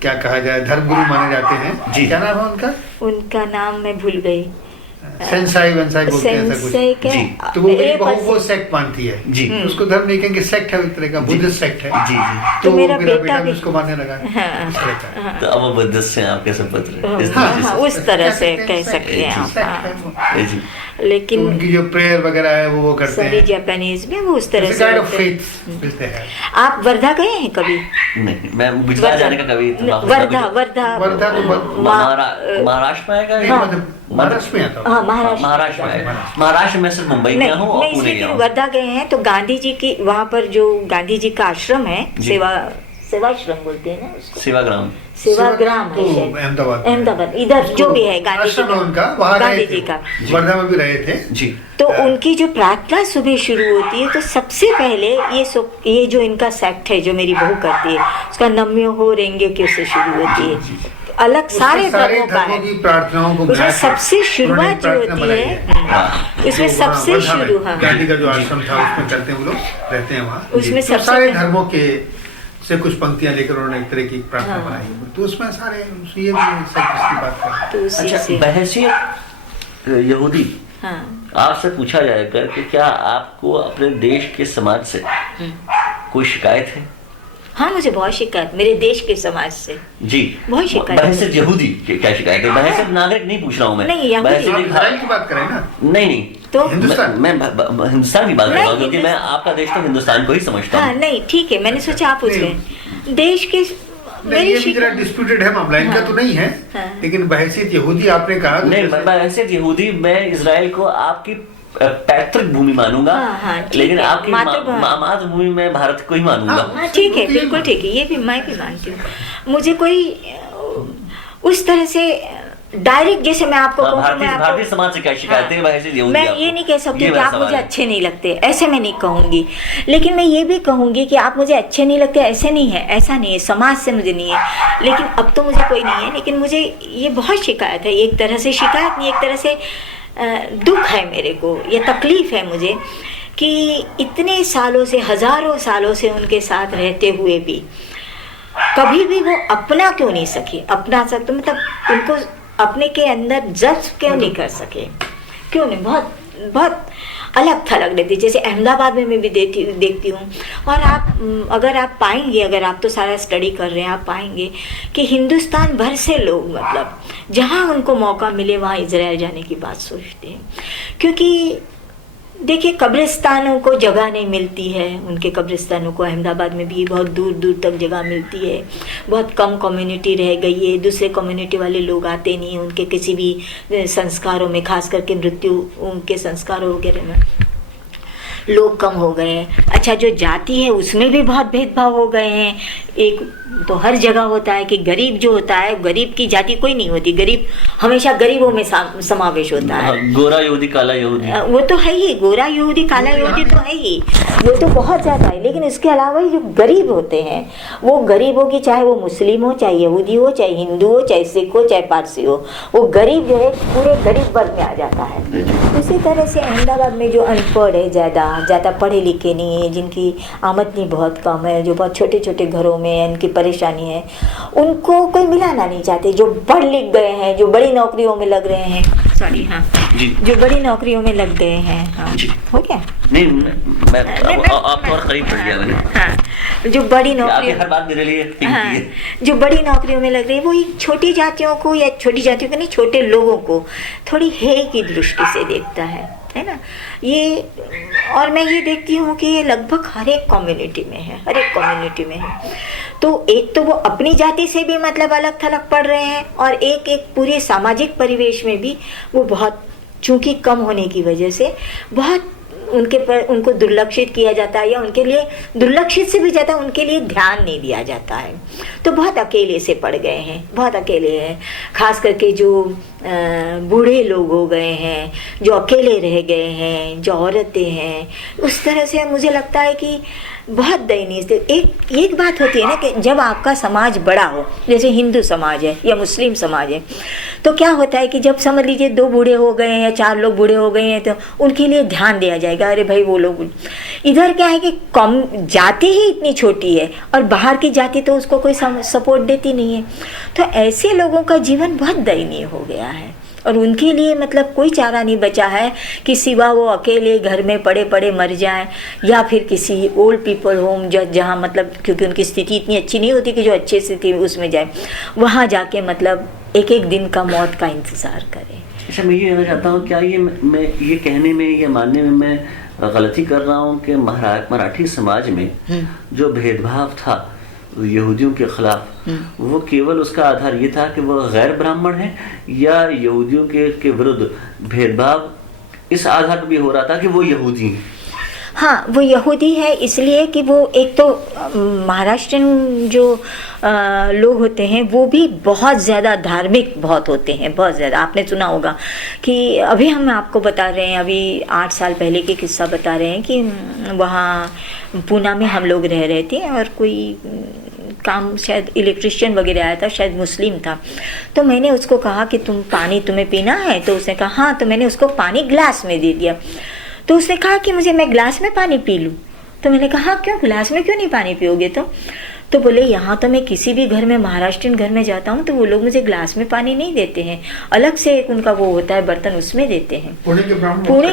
क्या कहा जाए, धर्मगुरु माने जाते हैं जी। क्या नाम है उनका? उनका नाम मैं भूल गई। सेंसाई वंसाई बोलते हैं ऐसा सेंसेई कुछ। क्या? जी। तो वो मेरी ए बहू बस- वो सेक्ट मानती है जी। उसको धर्म नहीं कहेंगे, सेक्ट है एक तरह का, बुद्धिस्ट सेक्ट है। जी जी। तो मेरा मेरा बेटा बेटा भी भी- उसको मानने लगा है। हाँ। इस तरह का। हाँ, तो अब वो बुद्धिस्ट हैं आपके सुपुत्र इस हाँ, तरीके हाँ, से। उस तरह से कह सकते हैं आप। सेक्ट हाँ। है वो। जी। तो लेकिन उनकी जो प्रेयर वगैरह है वो करते सारी हैं। जापानीज में वो उस तरह It's a से kind of होते हैं। faith मिलते हैं। आप वर्धा गए हैं कभी? नहीं, मैं गुजरात जाने का कभी वर्धा वर्धा वर्धा तो महाराष्ट्र में आएगा नहीं, या मतलब महाराष्ट्र में आता हूँ। हाँ, महाराष्ट्र महाराष्ट्र में आएगा। महाराष्ट्र में सिर्फ मुंबई नहीं गया हूँ और नहीं, पुणे इसलिए गया हूँ। वर्धा गए हैं तो गांधी जी की वहाँ पर जो गांधी जी का आश्रम है, जी। सेवाश्रम बोलते हैं ना उसको, सेवाग्राम। सेवाग्राम है तो शायद। अहमदाबाद। अहमदाबाद इधर जो भी है गांधी जी आश्रम है उनका, वहाँ गांधी रहे जी थे। का। वर्धा में भी रहे थे। जी। तो उनकी जो प्रार्थना सुबह शुरू होती है तो सबसे पहले ये जो इनका सेक्ट है जो मेरी बहू करती है उसका नम्यो हो रेंगे क्यों से शुरू होती है। अलग सारे धर्मों का है, की प्रार्थनाओं को उसमें मिला के सबसे शुरुआत उन्होंने जो प्रार्थना होती बनाई है उसमें तो सबसे वहाँ वर्धा में शुरू, हाँ, गांधी का जो आश्रम था उसमें करते हैं वो लोग, रहते हैं वहाँ। उसमें तो सबसे सारे पहले- धर्मों के से कुछ पंक्तियां लेकर उन्होंने एक तरह की प्रार्थना हाँ। बनाई, तो उसमें सारे ये भी सेक्ट की बात है। तो उसी अच्छा, से बहैसियत यहूदी हाँ। आपसे पूछा जाएगा कि क्या आपको अपने देश के समाज से कोई शिकायत है? हाँ, मुझे बहुत शिकायत मेरे देश के समाज से। जी। बहुत शिकायत है। बहैसियत यहूदी क्या शिकायत है? बहैसियत नागरिक नहीं पूछ रहा हूँ मैं। नहीं, यहूदी। बहैसियत आप एक इजराइल की बात करें ना, नहीं नहीं तो हिंदुस्तान। मैं हिंदुस्तान की बात कर रहा हूँ नहीं, क्योंकि मैं आपका देश तो हिंदुस्तान को ही समझता हाँ, हूँ। नहीं ठीक है, मैंने सोचा आप पूछ रहे हैं देश के। नहीं, ये भी जरा डिस्प्यूटेड है मामला, इनका हाँ। तो नहीं है, हाँ। लेकिन बहैसियत यहूदी आपने कहा तो नहीं, बहैसियत यहूदी मैं इजराइल को आपकी पैतृक भूमि मानूंगा, हाँ, हाँ, ठीक लेकिन है, आपकी मातृभूमि। मातृभूमि में भारत को ही मानूंगा। हाँ, ठीक है, बिल्कुल ठीक है, ये भी मैं भी मानती हूँ। मुझे कोई उस तरह से डायरेक्ट जैसे मैं आपको कहूँ तो मैं भारतीय आपको समाज से क्या शिकायत है? बहैसियत यहूदी मैं आपको? ये नहीं कह सकती ये कि मेरा आप सवाल मुझे है। अच्छे नहीं लगते, ऐसे मैं नहीं कहूँगी। लेकिन मैं ये भी कहूँगी कि आप मुझे अच्छे नहीं लगते, ऐसे नहीं है, ऐसा नहीं है, समाज से मुझे नहीं है। लेकिन अब तो मुझे कोई नहीं है, लेकिन मुझे ये बहुत शिकायत है। एक तरह से शिकायत नहीं, एक तरह से दुख है मेरे को, ये तकलीफ है मुझे कि इतने सालों से, हजारों सालों से उनके साथ रहते हुए भी कभी भी वो अपना क्यों नहीं सके, अपना सकते मतलब उनको अपने के अंदर जज क्यों नहीं कर सके, क्यों नहीं, बहुत बहुत अलग थलग रहती। जैसे अहमदाबाद में मैं भी देखती हूँ। और आप अगर आप पाएंगे, अगर आप तो सारा स्टडी कर रहे हैं, आप पाएंगे कि हिंदुस्तान भर से लोग मतलब जहाँ उनको मौका मिले वहाँ इजराइल जाने की बात सोचते हैं। क्योंकि देखिए कब्रिस्तानों को जगह नहीं मिलती है, उनके कब्रिस्तानों को अहमदाबाद में भी बहुत दूर दूर तक जगह मिलती है, बहुत कम कम्युनिटी रह गई है, दूसरे कम्युनिटी वाले लोग आते नहीं हैं उनके किसी भी संस्कारों में, खास करके मृत्यु उनके संस्कारों वगैरह में लोग कम हो गए हैं। अच्छा, जो जाति है उसमें भी बहुत भेदभाव हो गए हैं। एक तो हर जगह होता है कि गरीब जो होता है, गरीब की जाति कोई नहीं होती, गरीब हमेशा गरीबों में समावेश होता है। गोरा यहूदी, काला यहूदी, वो तो है ही, गोरा यहूदी काला यहूदी तो है ही, वो तो बहुत ज़्यादा है। लेकिन इसके अलावा जो गरीब होते हैं वो गरीबों की, चाहे वो मुस्लिम हो, चाहे यहूदी हो, चाहे हिंदू हो, चाहे सिख हो, चाहे पारसी हो, वो गरीब जो है पूरे गरीब वर्ग में आ जाता है। उसी तरह से अहमदाबाद में जो अनपढ़ है, ज़्यादा पढ़े लिखे नहीं है, जिनकी आमदनी बहुत कम है, जो बहुत छोटे छोटे घरों में उनकी परेशानी है, उनको कोई मिलाना नहीं चाहते। जो पढ़ लिख गए हैं, जो बड़ी नौकरियों में लग रहे हैं, सॉरी हाँ जी, जो बड़ी नौकरियों में लग गए हैं, हाँ जी, हो गया नहीं मैं आप और करीब पड़ गया मैंने। हाँ, जो बड़ी आपकी नौकरियों, हर बात मेरे लिए कीमती हाँ, है। जो बड़ी नौकरियों में लग रही है वो छोटी जातियों को, या छोटी जातियों को नहीं, छोटे लोगों को थोड़ी हेय की दृष्टि से देखता है ना ये। और मैं ये देखती हूँ कि ये लगभग हर एक कम्युनिटी में है, हर एक कम्युनिटी में है। तो एक तो वो अपनी जाति से भी मतलब अलग थलग पड़ रहे हैं, और एक पूरे सामाजिक परिवेश में भी वो बहुत चूँकि कम होने की वजह से बहुत उनके पर उनको दुर्लक्षित किया जाता है, या उनके लिए दुर्लक्षित से भी ज़्यादा उनके लिए ध्यान नहीं दिया जाता है। तो बहुत अकेले से पड़ गए हैं, बहुत अकेले हैं। खास करके जो बूढ़े लोग हो गए हैं, जो अकेले रह गए हैं, जो औरतें हैं, उस तरह से मुझे लगता है कि बहुत दयनीय स्थिति। एक बात होती है ना कि जब आपका समाज बड़ा हो, जैसे हिंदू समाज है या मुस्लिम समाज है, तो क्या होता है कि जब समझ लीजिए 2 बूढ़े हो गए हैं या 4 लोग बूढ़े हो गए हैं, तो उनके लिए ध्यान दिया जाएगा, अरे भाई वो लोग। इधर क्या है कि कम जाति ही इतनी छोटी है और बाहर की जाति तो उसको कोई सपोर्ट देती नहीं है। तो ऐसे लोगों का जीवन बहुत दयनीय हो गया है और उनके लिए मतलब कोई चारा नहीं बचा है कि सिवा वो अकेले घर में पड़े पड़े मर जाएं, या फिर किसी ओल्ड पीपल होम जहाँ मतलब क्योंकि उनकी स्थिति इतनी अच्छी नहीं होती कि जो अच्छे स्थिति उसमें जाए, वहाँ जाके मतलब एक एक दिन का मौत का इंतज़ार करें। अच्छा, मैं ये कहना चाहता हूँ, क्या ये मैं ये कहने में या मानने में मैं गलती कर रहा हूँ कि मराठी समाज में जो भेदभाव था यहूदियों के खिलाफ, वो केवल उसका आधार ये था कि वह गैर ब्राह्मण है, या यहूदियों के विरुद्ध भेदभाव इस आधार पर भी हो रहा था कि वो यहूदी हैं? हाँ, वो यहूदी है इसलिए कि वो एक तो महाराष्ट्रन जो लोग होते हैं वो भी बहुत ज़्यादा धार्मिक बहुत होते हैं, बहुत ज़्यादा। आपने सुना होगा कि अभी हम आपको बता रहे हैं, अभी 8 साल पहले के किस्सा बता रहे हैं कि वहाँ पूना में हम लोग रह रहे थे और कोई काम शायद इलेक्ट्रिशियन वगैरह आया था, शायद मुस्लिम था। तो मैंने उसको कहा कि पानी तुम्हें पीना है? तो उसने कहा हाँ। तो मैंने उसको पानी ग्लास में दे दिया। तो उसने कहा कि मुझे मैं ग्लास में पानी पी लूँ। तो मैंने कहा हाँ, क्यों, ग्लास में क्यों नहीं पानी पियोगे? तो बोले यहाँ तो मैं किसी भी घर में, महाराष्ट्रियन घर में जाता हूँ तो वो लोग मुझे ग्लास में पानी नहीं देते हैं, अलग से एक उनका वो होता है बर्तन, उसमें देते हैं। पुणे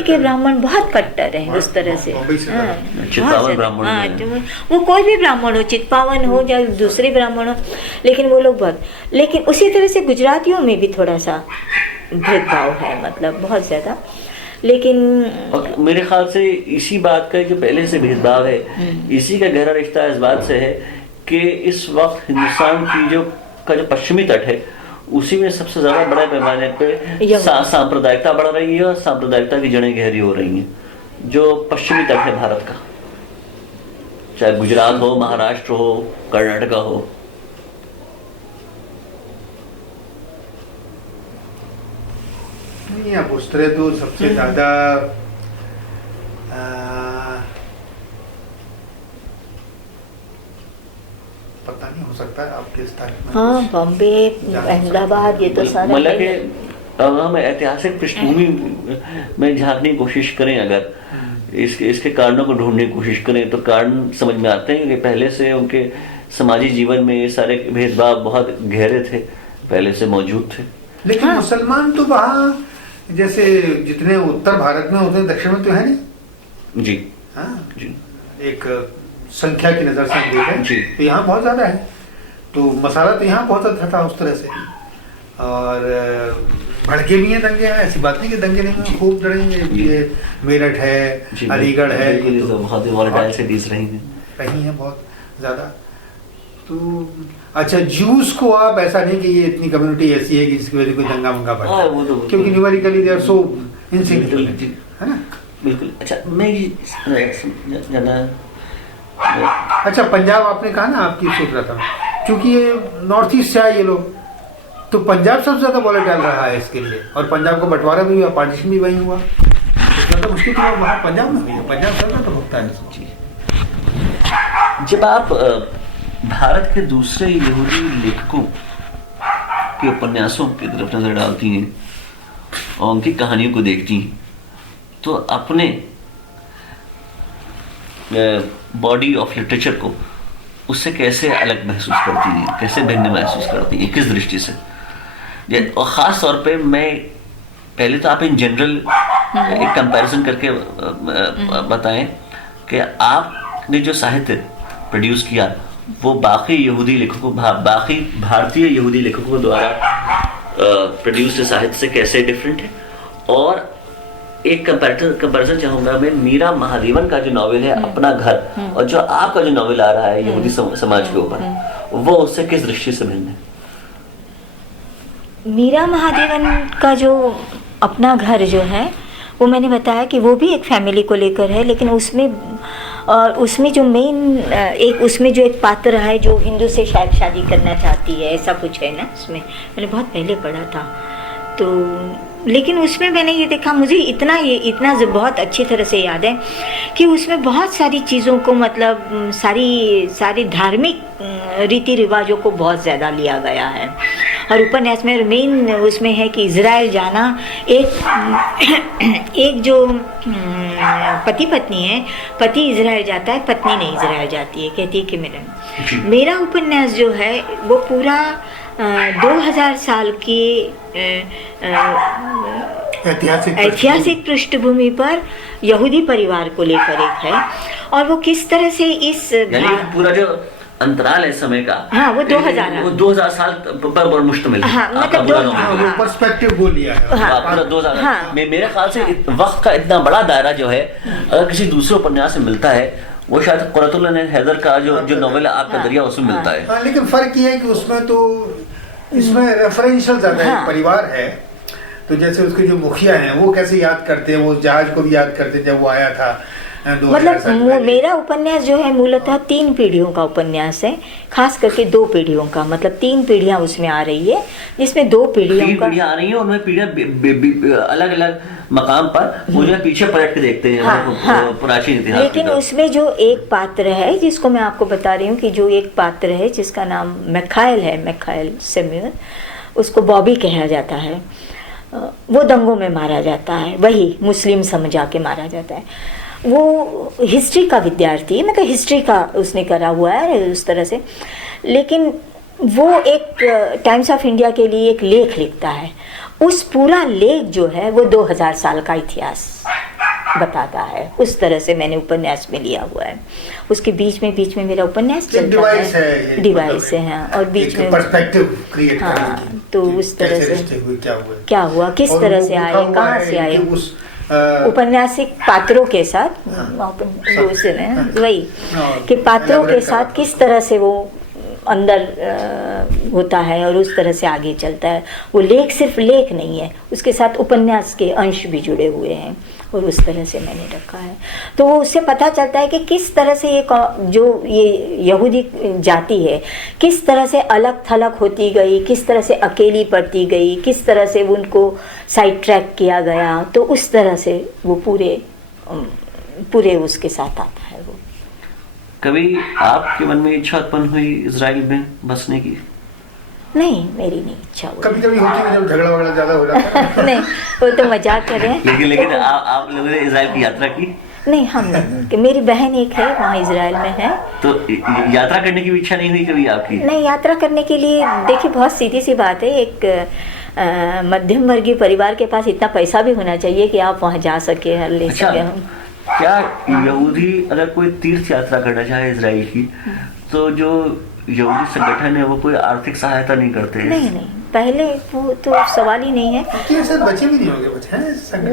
के ब्राह्मण बहुत कट्टर हैं उस तरह से। चित्पावन ब्राह्मण, हाँ, वो कोई भी ब्राह्मण हो, चित्पावन हो या दूसरे ब्राह्मण हो, लेकिन वो लोग बहुत। लेकिन उसी तरह से गुजरातियों में भी थोड़ा सा भेदभाव है, मतलब बहुत ज़्यादा। लेकिन मेरे ख्याल से इसी बात का जो पहले से भेदभाव है, इसी का गहरा रिश्ता इस बात से है कि इस वक्त हिंदुस्तान की जो पश्चिमी तट है उसी में सबसे ज्यादा बड़े पैमाने पे सांप्रदायिकता बढ़ रही है और सांप्रदायिकता की जड़ें गहरी हो रही हैं। जो पश्चिमी तट है भारत का, चाहे गुजरात हो, महाराष्ट्र हो, कर्नाटक हो, नहीं, अब उस तरह तो सबसे ज्यादा पता नहीं, हो सकता है आपके स्थान में। हाँ, बॉम्बे, अहमदाबाद, ये तो सारा मतलब कि हम ऐतिहासिक पृष्ठभूमि में झांकने की कोशिश करें, अगर इसके कारणों को ढूंढने की कोशिश करें तो कारण समझ में आते हैं कि पहले से उनके समाजी जीवन में ये सारे भेदभाव बहुत गहरे थे, पहले से मौजूद थे। लेकिन मुसलमान तो वहाँ जैसे जितने उत्तर भारत में उतने दक्षिण में तो है नहीं जी। हाँ जी, एक संख्या की नजर से हम देखें जी, तो यहाँ बहुत ज्यादा है, तो मसाला तो यहाँ बहुत अच्छा था उस तरह से। और भड़के भी हैं दंगे, हैं ऐसी बात नहीं कि दंगे नहीं, खूब लड़ेंगे। ये मेरठ है, अलीगढ़ है, तो बहुत ही वॉलेटाइल सिटीज रही हैं बहुत ज्यादा। तो अच्छा, जूस को आप ऐसा नहीं कि ये इतनी कम्युनिटी ऐसी है कि जिसकी वजह से कोई दंगा मंगा पड़ता है, क्योंकि numerically they are so insignificant, है ना? बिल्कुल। अच्छा, मैं अच्छा, पंजाब आपने कहा ना, आपकी सोच रहा था मैं, क्योंकि ये नॉर्थ ईस्ट से आए ये लोग, तो पंजाब सबसे ज्यादा वॉलेटाइल रहा है इसके लिए, और पंजाब का बंटवारा भी हुआ, पार्टीशन भी वहीं हुआ, तो मुश्किल तो वहाँ पंजाब में हुई है, पंजाब सरकार तो भुगता है। जब आप भारत के दूसरे यहूदी लेखकों के उपन्यासों की तरफ नजर डालती हैं और उनकी कहानियों को देखती हैं, तो अपने बॉडी ऑफ लिटरेचर को उससे कैसे अलग महसूस करती हैं, कैसे भिन्न महसूस करती हैं, किस दृष्टि से? और ख़ास तौर पे मैं पहले तो आप इन जनरल एक कंपैरिजन करके बताएं कि आपने जो साहित्य प्रोड्यूस किया वो बाकी यहूदी लेखकों, बाकी भारतीय यहूदी लेखकों द्वारा प्रोड्यूस साहित्य से कैसे डिफरेंट है। और एक कंपैरिजन चाहूंगा मैं, मीरा महादेवन का जो नॉवेल है अपना घर, और जो आपका जो नॉवेल आ रहा है यहूदी समाज के ऊपर, वो उससे किस दृष्टि से भिन्न है? मीरा महादेवन का जो अपना घर जो है वो मैंने बताया कि वो भी एक फैमिली को लेकर है, लेकिन उसमें जो मेन उसमें जो एक पात्र है जो हिंदू से शायद शादी करना चाहती है, ऐसा कुछ है ना उसमें, मैंने बहुत पहले पढ़ा था। तो लेकिन उसमें मैंने ये देखा, मुझे इतना बहुत अच्छी तरह से याद है कि उसमें बहुत सारी चीज़ों को मतलब सारी धार्मिक रीति रिवाजों को बहुत ज़्यादा लिया गया है। और उपन्यास में मेन उसमें है कि इज़राइल जाना, एक जो पति पत्नी है, पति इज़राइल जाता है, पत्नी नहीं इज़राइल जाती है, कहती है कि मेरा उपन्यास जो है वो पूरा 2000 साल की ऐतिहासिक पृष्ठभूमि पर यहूदी परिवार को लेकर एक है, और वो किस तरह से इस पूरा जो अंतराल है समय का, हाँ वो 2000 साल पर मुश्तमिल है। हाँ, मतलब पर्सपेक्टिव वो लिया है। पूरा 2000। हाँ, मेरे ख्याल से वक्त का इतना बड़ा दायरा जो है अगर किसी दूसरे उपन्यास में मिलता है वो शायद कुरतुल हैदर का जो नॉवेल है आपका दरिया उसमें मिलता है। लेकिन फर्क ये है कि उसमें तो इसमें रेफरेंशियल ज्यादा है, परिवार है, तो जैसे उसके जो मुखिया हैं वो कैसे याद करते हैं, वो जहाज को भी याद करते हैं जब वो आया था। मतलब मेरा उपन्यास जो है मूलतः 3 पीढ़ियों का उपन्यास है, खास करके 2 पीढ़ियों का, मतलब 3 पीढ़ियां उसमें आ रही है, जिसमें 2 पीढ़ियां आ रही है, उनमें पीढ़ियां अलग अलग मकाम पर वो जो पीछे पलट के देखते हैं। हाँ, प्राचीन इतिहास। लेकिन उसमें जो एक पात्र है जिसको मैं आपको बता रही हूँ कि जो एक पात्र है जिसका नाम मैखाइल सैमुअल, उसको बॉबी कहा जाता है, वो दंगों में मारा जाता है, वही मुस्लिम समझा के मारा जाता है। वो हिस्ट्री का विद्यार्थी है, मतलब हिस्ट्री का उसने करा हुआ है उस तरह से, लेकिन वो एक टाइम्स ऑफ इंडिया के लिए एक लेख लिखता है। उस पूरा लेख जो है वो 2000 साल का इतिहास बताता है, उस तरह से मैंने उपन्यास में लिया हुआ है। उसके बीच में मेरा उपन्यास चलता है, डिवाइस है, हाँ, और बीच में पर्सपेक्टिव क्रिएट करने हाँ, की, तो उस तरह से क्या हुआ, किस तरह से आए, कहाँ से आए, उपन्यासिक पात्रों के साथ वही कि पात्रों के साथ किस तरह से वो अंदर होता है और उस तरह से आगे चलता है। वो लेख सिर्फ लेख नहीं है, उसके साथ उपन्यास के अंश भी जुड़े हुए हैं, और उस तरह से मैंने रखा है। तो वो उससे पता चलता है कि किस तरह से ये यहूदी जाति है, किस तरह से अलग थलग होती गई, किस तरह से अकेली पड़ती गई, किस तरह से उनको साइड ट्रैक किया गया। तो उस तरह से वो पूरे उसके साथ आता है। वो कभी आपके मन में इच्छा उत्पन्न हुई इजराइल में बसने की? नहीं, मेरी नहीं इच्छा हुई। कभी कभी होती है जब झगड़ा वगड़ा ज्यादा हो जाता है। नहीं, वो तो मजाक कर रहे हैं। लेकिन आप लोगों ने इजराइल की यात्रा की? नहीं, हम नहीं, कि मेरी बहन एक है वहाँ इजराइल में है। तो यात्रा करने की भी इच्छा नहीं हुई कभी आपकी? नहीं, यात्रा करने के लिए देखिए बहुत सीधी सी बात है, एक मध्यम वर्गीय परिवार के पास इतना पैसा भी होना चाहिए कि आप वहाँ जा सके, ले सके। हम क्या यहूदी अगर कोई तीर्थ यात्रा करना चाहे इजराइल की, तो जो यहूदी संगठन है वो कोई आर्थिक सहायता नहीं करते हैं? नहीं, पहले वो तो सवाल ही नहीं है। बच्चे भी नहीं होंगे, बच्चे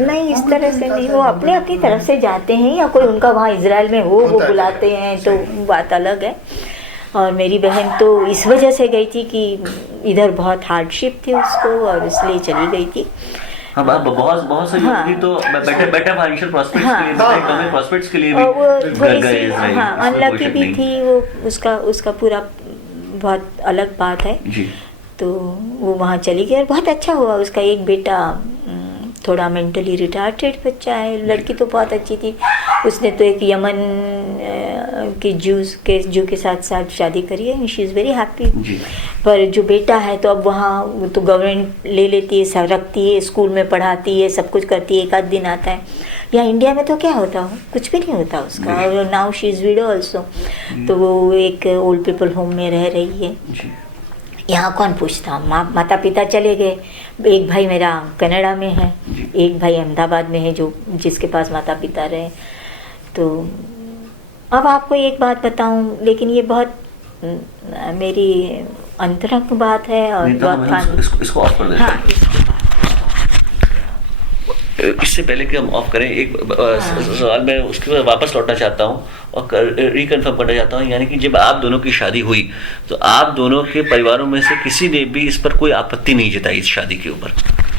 नहीं, इस तरह से नहीं, वो अपनी तरफ से जाते हैं, या कोई उनका वहाँ इजराइल में वो बुलाते हैं, तो बात अलग है। और मेरी बहन तो इस वजह से गई थी कि इधर बहुत हार्डशिप थी उसको, और इसलिए चली गई थी। हाँ, बहुत सही होगी। तो बेटर फाइनेंशियल प्रॉस्पेक्ट्स के लिए भी गए। हाँ, अनलकी भी थी वो, उसका पूरा बहुत अलग बात है जी। तो वो वहाँ चली गई, और बहुत अच्छा हुआ। उसका एक बेटा थोड़ा मेंटली रिटार्टेड बच्चा है, लड़की तो बहुत अच्छी थी। उसने तो एक यमन की जू के साथ शादी करी है, शी इज़ वेरी हैप्पी। पर जो बेटा है तो अब वहाँ तो गवर्नमेंट ले लेती है, सब रखती है, स्कूल में पढ़ाती है, सब कुछ करती है, एक आध दिन आता है। यहाँ इंडिया में तो क्या होता हो, कुछ भी नहीं होता उसका। और now she is window also, तो वो एक ओल्ड पीपल होम में रह रही है। यहाँ कौन पूछता, माता पिता चले गए। एक भाई मेरा कनाडा में है, एक भाई अहमदाबाद में है, जिसके पास माता पिता रहे। तो अब आपको एक बात बताऊं, लेकिन ये बहुत मेरी अंतरंग बात है और बहुत इसको ऑफ कर देते हैं। इससे पहले कि हम ऑफ करें, एक सवाल मैं उसके बाद वापस लौटना चाहता हूँ और रिकन्फर्म करना चाहता हूँ, यानी कि जब आप दोनों की शादी हुई तो आप दोनों के परिवारों में से किसी ने भी इस पर कोई आपत्ति नहीं जताई, इस शादी के ऊपर?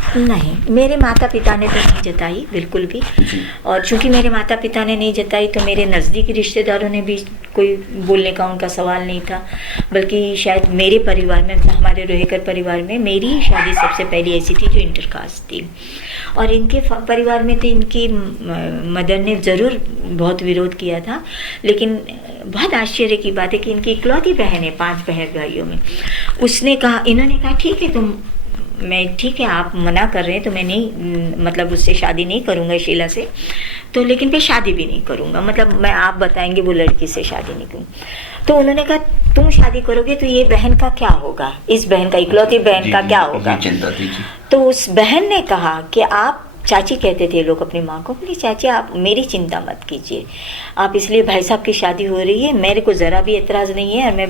नहीं, मेरे माता पिता ने तो नहीं जताई बिल्कुल भी। जी। और चूंकि मेरे माता पिता ने नहीं जताई तो मेरे नज़दीकी रिश्तेदारों ने भी कोई बोलने का उनका सवाल नहीं था। बल्कि शायद मेरे परिवार में, हमारे रोहेकर परिवार में मेरी ही शादी सबसे पहली ऐसी थी जो इंटरकास्ट थी। और इनके परिवार में तो इनकी मदर ने ज़रूर बहुत विरोध किया था। लेकिन बहुत आश्चर्य की बात है कि इनकी इकलौती बहन है 5 बहन भाइयों में, उसने कहा, इन्होंने कहा ठीक है ठीक है आप मना कर रहे हैं तो मैं नहीं, मतलब उससे शादी नहीं करूँगा शीला से, तो लेकिन मैं शादी भी नहीं करूँगा, मतलब मैं आप बताएंगे वो लड़की से शादी नहीं करूँगा। तो उन्होंने कहा तुम शादी करोगे तो ये बहन का क्या होगा, इस बहन का, इकलौती बहन का क्या होगा। चिंता थी जी। तो उस बहन ने कहा कि आप, चाची कहते थे लोग अपनी माँ को, बोली चाची आप मेरी चिंता मत कीजिए, आप इसलिए भाई साहब की शादी हो रही है, मेरे को ज़रा भी एतराज़ नहीं है। मैं,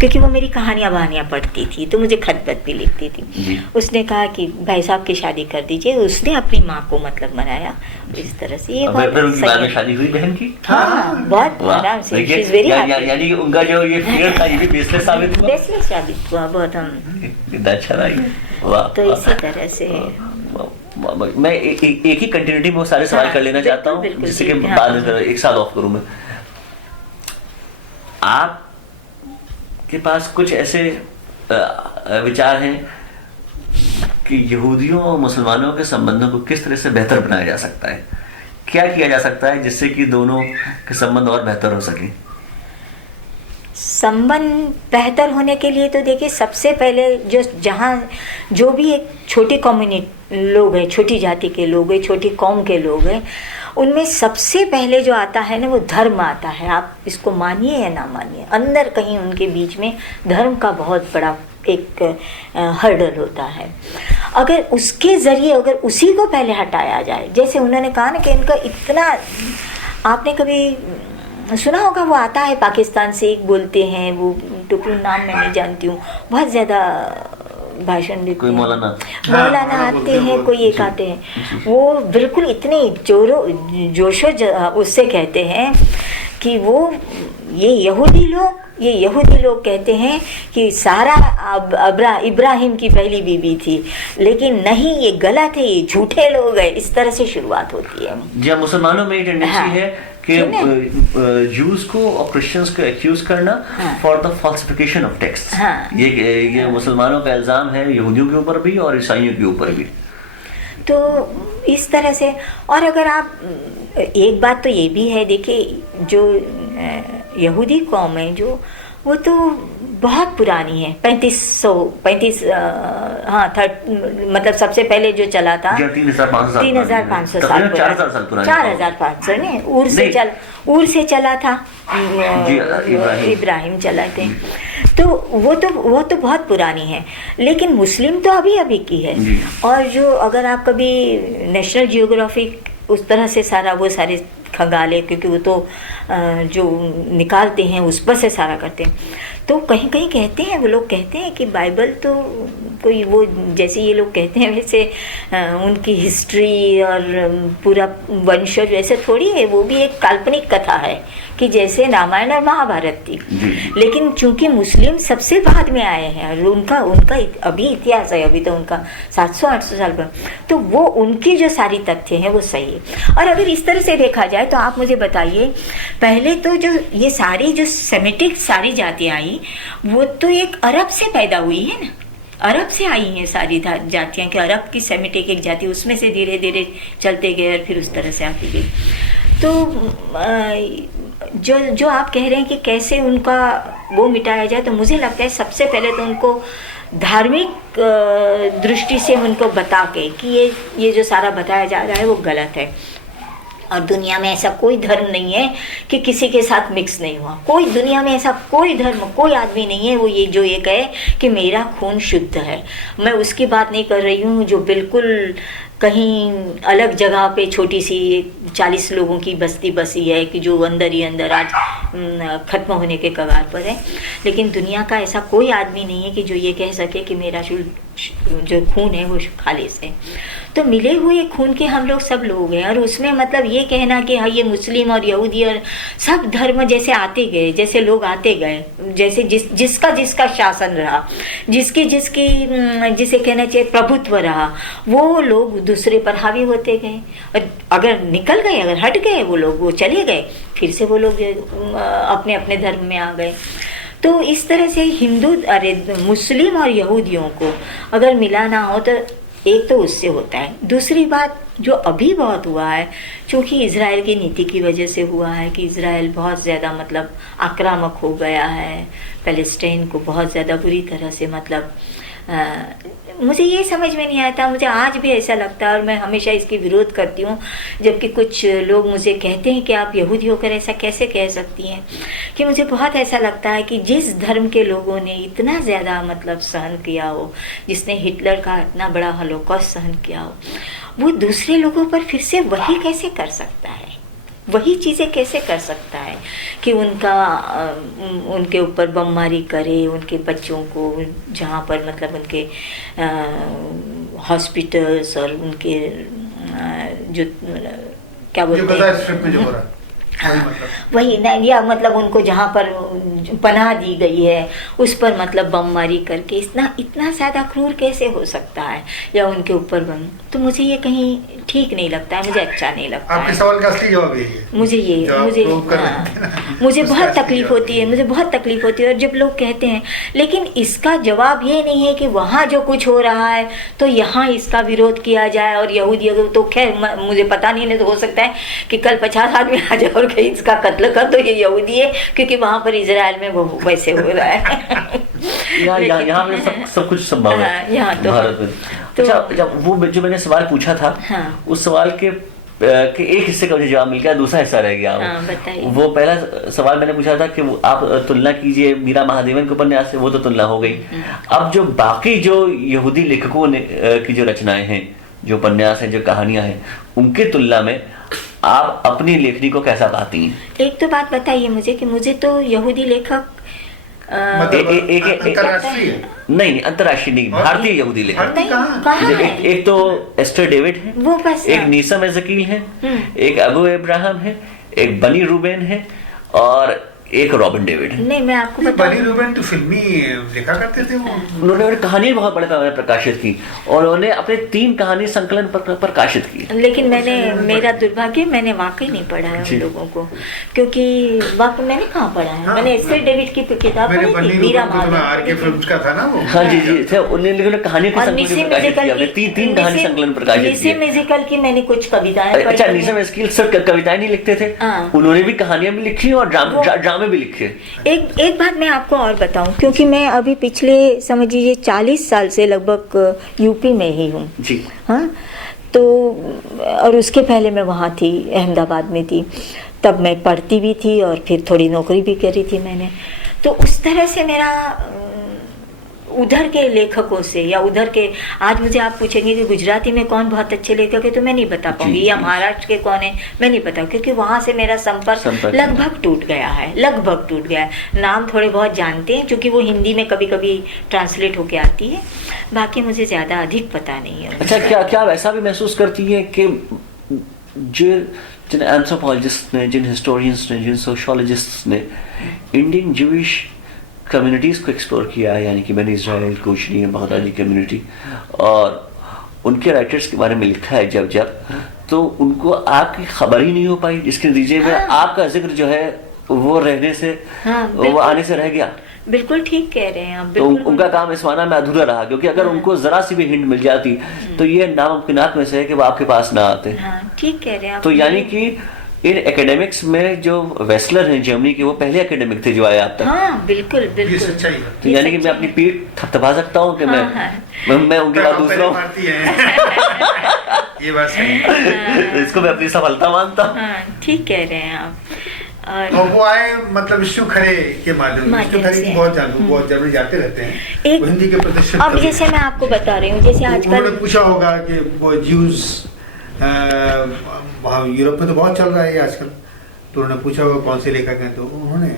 क्योंकि वो मेरी कहानियाँ बहानियाँ पढ़ती थी तो मुझे खत पत भी लिखती थी। उसने कहा कि भाई साहब की शादी कर दीजिए। उसने अपनी माँ को मतलब मनाया इस तरह से। ये बाद में शादी हुई बहन की। हाँ, बहुत आराम से। She is very happy. यानी उनका जो ये फियर था ये भी बेसलेस साबित हुआ। बेसलेस साबित हुआ बहुत। हम अच्छा रहा। वाह। तो इसी तरह से मैं एक ही कंटिन्यूटी में वो सारे सवाल कर लेना चाहता हूँ, जिससे कि बाद में एक साथ ऑफ करूँ मैं। आपके पास कुछ ऐसे विचार हैं कि यहूदियों और मुसलमानों के संबंधों को किस तरह से बेहतर बनाया जा सकता है, क्या किया जा सकता है जिससे कि दोनों के संबंध और बेहतर हो सके? संबंध बेहतर होने के लिए तो देखिए, सबसे पहले जो भी एक छोटी कम्युनिटी लोग हैं, छोटी जाति के लोग हैं, छोटी कौम के लोग हैं, उनमें सबसे पहले जो आता है ना वो धर्म आता है। आप इसको मानिए या ना मानिए, अंदर कहीं उनके बीच में धर्म का बहुत बड़ा एक हर्डल होता है। अगर उसके ज़रिए अगर उसी को पहले हटाया जाए, जैसे उन्होंने कहा ना कि इनका इतना, आपने कभी सुना होगा वो आता है पाकिस्तान से, एक बोलते हैं वो टुकड़ू, नाम मैं नहीं जानती हूँ, बहुत ज़्यादा भाषण देते हैं, मौलाना आते हैं, कोई एक आते हैं, वो बिल्कुल इतने जोशो उससे कहते हैं कि वो ये यहूदी लोग कहते हैं कि सारा इब्राहिम की पहली बीवी थी, लेकिन नहीं, ये गलत है, ये झूठे लोग हैं। इस तरह से शुरुआत होती है। जी, मुसलमानों में टेंडेंसी है कि जूस को और क्रिश्चियंस को एक्यूज करना for the falsification of text. ये मुसलमानों का इल्जाम है यहूदियों के ऊपर भी और ईसाइयों के ऊपर भी। तो इस तरह से, और अगर आप, एक बात तो ये भी है, देखिए जो यहूदी कौम है जो, वो तो बहुत पुरानी है, 35 मतलब सबसे पहले जो चला था 3,500 साल, 4,500 ने ऊर से चला था, इब्राहिम चला थे, तो वो तो बहुत पुरानी है। लेकिन मुस्लिम तो अभी की है। और जो अगर आप कभी नेशनल जियोग्राफिक उस तरह से सारे खंगाले, क्योंकि वो तो जो निकालते हैं उस पर से सारा करते हैं, तो कहीं कहीं कहते हैं, वो लोग कहते हैं कि बाइबल तो कोई वो, जैसे ये लोग कहते हैं वैसे उनकी हिस्ट्री और पूरा वंशज वैसे थोड़ी है, वो भी एक काल्पनिक कथा है कि जैसे रामायण और महाभारत थी। लेकिन चूंकि मुस्लिम सबसे बाद में आए हैं और उनका अभी इतिहास है, अभी तो उनका 700-800 साल पर, तो वो उनकी जो सारी तथ्य हैं वो सही है। और अगर इस तरह से देखा जाए तो आप मुझे बताइए, पहले तो जो ये सारी जो सेमेटिक सारी जातियाँ आई, वो तो एक अरब से पैदा हुई है ना, अरब से आई हैं सारी जातियाँ, कि अरब की सेमेटिक एक जाति, उसमें से धीरे धीरे चलते गए और फिर उस तरह से आती गई। तो जो आप कह रहे हैं कि कैसे उनका वो मिटाया जाए, तो मुझे लगता है सबसे पहले तो उनको धार्मिक दृष्टि से उनको बता के कि ये जो सारा बताया जा रहा है वो गलत है, और दुनिया में ऐसा कोई धर्म नहीं है कि किसी के साथ मिक्स नहीं हुआ। कोई दुनिया में ऐसा कोई धर्म, कोई आदमी नहीं है वो ये कहे कि मेरा खून शुद्ध है। मैं उसकी बात नहीं कर रही हूँ जो बिल्कुल कहीं अलग जगह पे छोटी सी 40 लोगों की बस्ती बसी है, कि जो अंदर ही अंदर आज ख़त्म होने के कगार पर है। लेकिन दुनिया का ऐसा कोई आदमी नहीं है कि जो ये कह सके कि मेरा जो खून है वो खालिस है। तो मिले हुए खून के हम लोग सब लोग हैं। और उसमें मतलब ये कहना कि हाँ ये मुस्लिम और यहूदी और सब धर्म जैसे आते गए, जैसे लोग आते गए, जैसे जिसका जिसका शासन रहा, जिसकी जिसे कहना चाहिए प्रभुत्व रहा, वो लोग दूसरे पर हावी होते गए। और अगर निकल गए, अगर हट गए वो लोग, वो चले गए, फिर से वो लोग अपने अपने धर्म में आ गए। तो इस तरह से मुस्लिम और यहूदियों को अगर मिलाना हो तो एक तो उससे होता है। दूसरी बात जो अभी बहुत हुआ है, क्योंकि इज़राइल की नीति की वजह से हुआ है कि इज़राइल बहुत ज़्यादा मतलब आक्रामक हो गया है, पैलेस्टाइन को बहुत ज़्यादा बुरी तरह से मतलब मुझे ये समझ में नहीं आता। मुझे आज भी ऐसा लगता है और मैं हमेशा इसकी विरोध करती हूँ, जबकि कुछ लोग मुझे कहते हैं कि आप यहूदी होकर ऐसा कैसे कह सकती हैं, कि मुझे बहुत ऐसा लगता है कि जिस धर्म के लोगों ने इतना ज़्यादा मतलब सहन किया हो, जिसने हिटलर का इतना बड़ा हॉलोकॉस्ट सहन किया हो, वो दूसरे लोगों पर फिर से वही कैसे कर सकता है, वही चीज़ें कैसे कर सकता है कि उनके ऊपर बमबारी करे, उनके बच्चों को जहाँ पर मतलब उनके हॉस्पिटल्स और उनके जो क्या बोलते हैं वही नहीं, या मतलब उनको जहाँ पर पनाह दी गई है उस पर मतलब बमबारी करके इतना ज़्यादा क्रूर कैसे हो सकता है, या उनके ऊपर बम। तो मुझे ये कहीं ठीक नहीं लगता है, मुझे अच्छा नहीं लगता आपके सवाल का असली जवाब यही है। मुझे बहुत तकलीफ होती है, मुझे बहुत तकलीफ होती है। और जब लोग कहते हैं, लेकिन इसका जवाब ये नहीं है कि वहाँ जो कुछ हो रहा है तो यहाँ इसका विरोध किया जाए। और यहूदियों तो खैर मुझे पता नहीं तो हो सकता है कि कल 50 आदमी आ जाए और कहीं इसका कत्ल कर, तो ये यहूदी है, क्योंकि वहाँ पर इजराइल में वो वैसे हो रहा है। यहाँ पे सब कुछ संभव है यहाँ तो भारत में। तो अच्छा, जब वो जो मैंने सवाल पूछा था, हाँ। उस सवाल के एक हिस्से का मुझे जवाब मिल गया, दूसरा हिस्सा रह गया। हाँ, वो पहला सवाल मैंने पूछा था कि आप तुलना कीजिए मीरा महादेवन के उपन्यास से, वो तो तुलना हो गई। अब जो बाकी जो यहूदी लेखकों ने की जो रचनाएं हैं, जो उपन्यास हैं, जो कहानियां हैं, उनके तुलना में आप अपनी लेखनी को कैसा पाती हैं? एक तो बात बताइए मुझे कि मुझे तो यहूदी लेखक अंतरराष्ट्रीय नहीं, अंतरराष्ट्रीय नहीं, भारतीय यहूदी लेखक। एक तो एस्टर डेविड है, वो बस एक नीसम एज़ेकिएल है, एक अबू अब्राहम है, एक बनी रूबेन है और एक रॉबिन डेविड है। नहीं, मैं आपको बनी रूबेन तो फिल्मी लिखा करते थे वो। उन्होंने कहानी बहुत बड़े पैमाने पर प्रकाशित की और उन्होंने अपने 3 कहानी संकलन प्रकाशित की। लेकिन मेरा दुर्भाग्य, मैंने वाकई नहीं पढ़ा है उन लोगों को, क्योंकि वाकई मैंने कहाँ पढ़ा है। हाँ, मैंने एस्टर डेविड की किताब पढ़ी थी, मीरा महादेवन का था ना वो। हाँ जी थे, उन्होंने कहानी के तीन कहानी संकलन प्रकाशित किए। म्यूजिकल की मैंने कुछ कविताएं पढ़ी। अच्छा, नीसम एज़ेकिएल सिर्फ कविताएं नहीं लिखते थे, उन्होंने भी कहानियां भी लिखी और ड्रामे भी लिखे। एक बात मैं आपको और बताऊं, क्योंकि मैं अभी पिछले समझ लीजिए 40 साल से लगभग यूपी में ही हूँ जी। हाँ, तो और उसके पहले मैं वहाँ थी, अहमदाबाद में थी, तब मैं पढ़ती भी थी और फिर थोड़ी नौकरी भी करी थी मैंने। तो उस तरह से मेरा उधर के लेखकों से या उधर के, आज मुझे आप पूछेंगे कि गुजराती में कौन बहुत अच्छे लेखक है तो मैं नहीं बता पाऊंगी, या महाराष्ट्र के कौन है मैं नहीं बता, क्योंकि वहाँ से मेरा संपर्क लगभग टूट गया है। नाम थोड़े बहुत जानते हैं, क्योंकि वो हिंदी में कभी कभी ट्रांसलेट होके आती है, बाकी मुझे ज़्यादा अधिक पता नहीं है। अच्छा, क्या आप ऐसा भी महसूस करती है कि जिन एंथ्रोपोलॉजिस्ट ने, जिन हिस्टोरियंस ने, जिन सोशियोलॉजिस्ट्स ने इंडियन ज्यूइश कम्युनिटीज़ को एक्सप्लोर किया है, यानी कि बनी इज़राइल, कोशनी, बगदादी कम्युनिटी, और उनके राइटर्स के बारे में लिखा है जब तो उनको आपकी खबर ही नहीं हो पाई, जिसके नतीजे में आपका जिक्र जो है वो रहने से वो आने से रह गया। बिल्कुल ठीक कह रहे हैं आप। तो उनका काम इस माना में अधूरा रहा, क्योंकि अगर उनको जरा सी भी हिंट मिल जाती तो ये नामुमकिनात में से है कि वो आपके पास ना आते। ठीक कह रहे हैं आप। तो यानी कि इन एकेडमिक्स में जो वेस्लर हैं जर्मनी के, वो पहले एकेडमिक थे जो आए आप तक। हाँ, बिल्कुल। तो यानी कि मैं अपनी पीठ थपथपा सकता हूँ कि मैं उनके बाद दूसरा हूँ। ये बात सही है। इसको मैं अपनी सफलता मानता हूँ। ठीक कह रहे हैं आप। और वो आए मतलब विष्णु खरे के माध्यम से बहुत जर्मनी जाते रहते हैं, वो हिंदी के प्रतिष्ठित। अब जैसे मैं आपको बता रही हूँ, जैसे आजकल उन्होंने पूछा होगा कि वो ज्यूज यूरोप में तो बहुत चल रहा है आजकल, तो उन्होंने पूछा होगा कौन से लेखक हैं, तो उन्होंने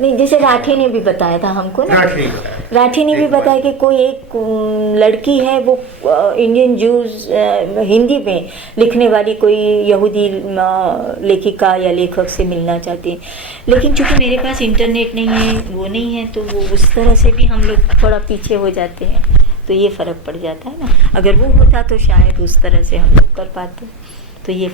नहीं, जैसे राठी ने भी बताया था हमको ना, राठी ने बताया राठी ने भी एक बार। बताया कि कोई एक लड़की है, वो इंडियन जूस हिंदी में लिखने वाली कोई यहूदी लेखिका या लेखक से मिलना चाहती है, लेकिन चूंकि मेरे पास इंटरनेट नहीं है, वो नहीं है, तो वो उस तरह से भी हम लोग थोड़ा पीछे हो जाते हैं, तो ये फ़र्क पड़ जाता है ना। अगर वो होता तो शायद उस तरह से हम लोग कर पाते, तो ये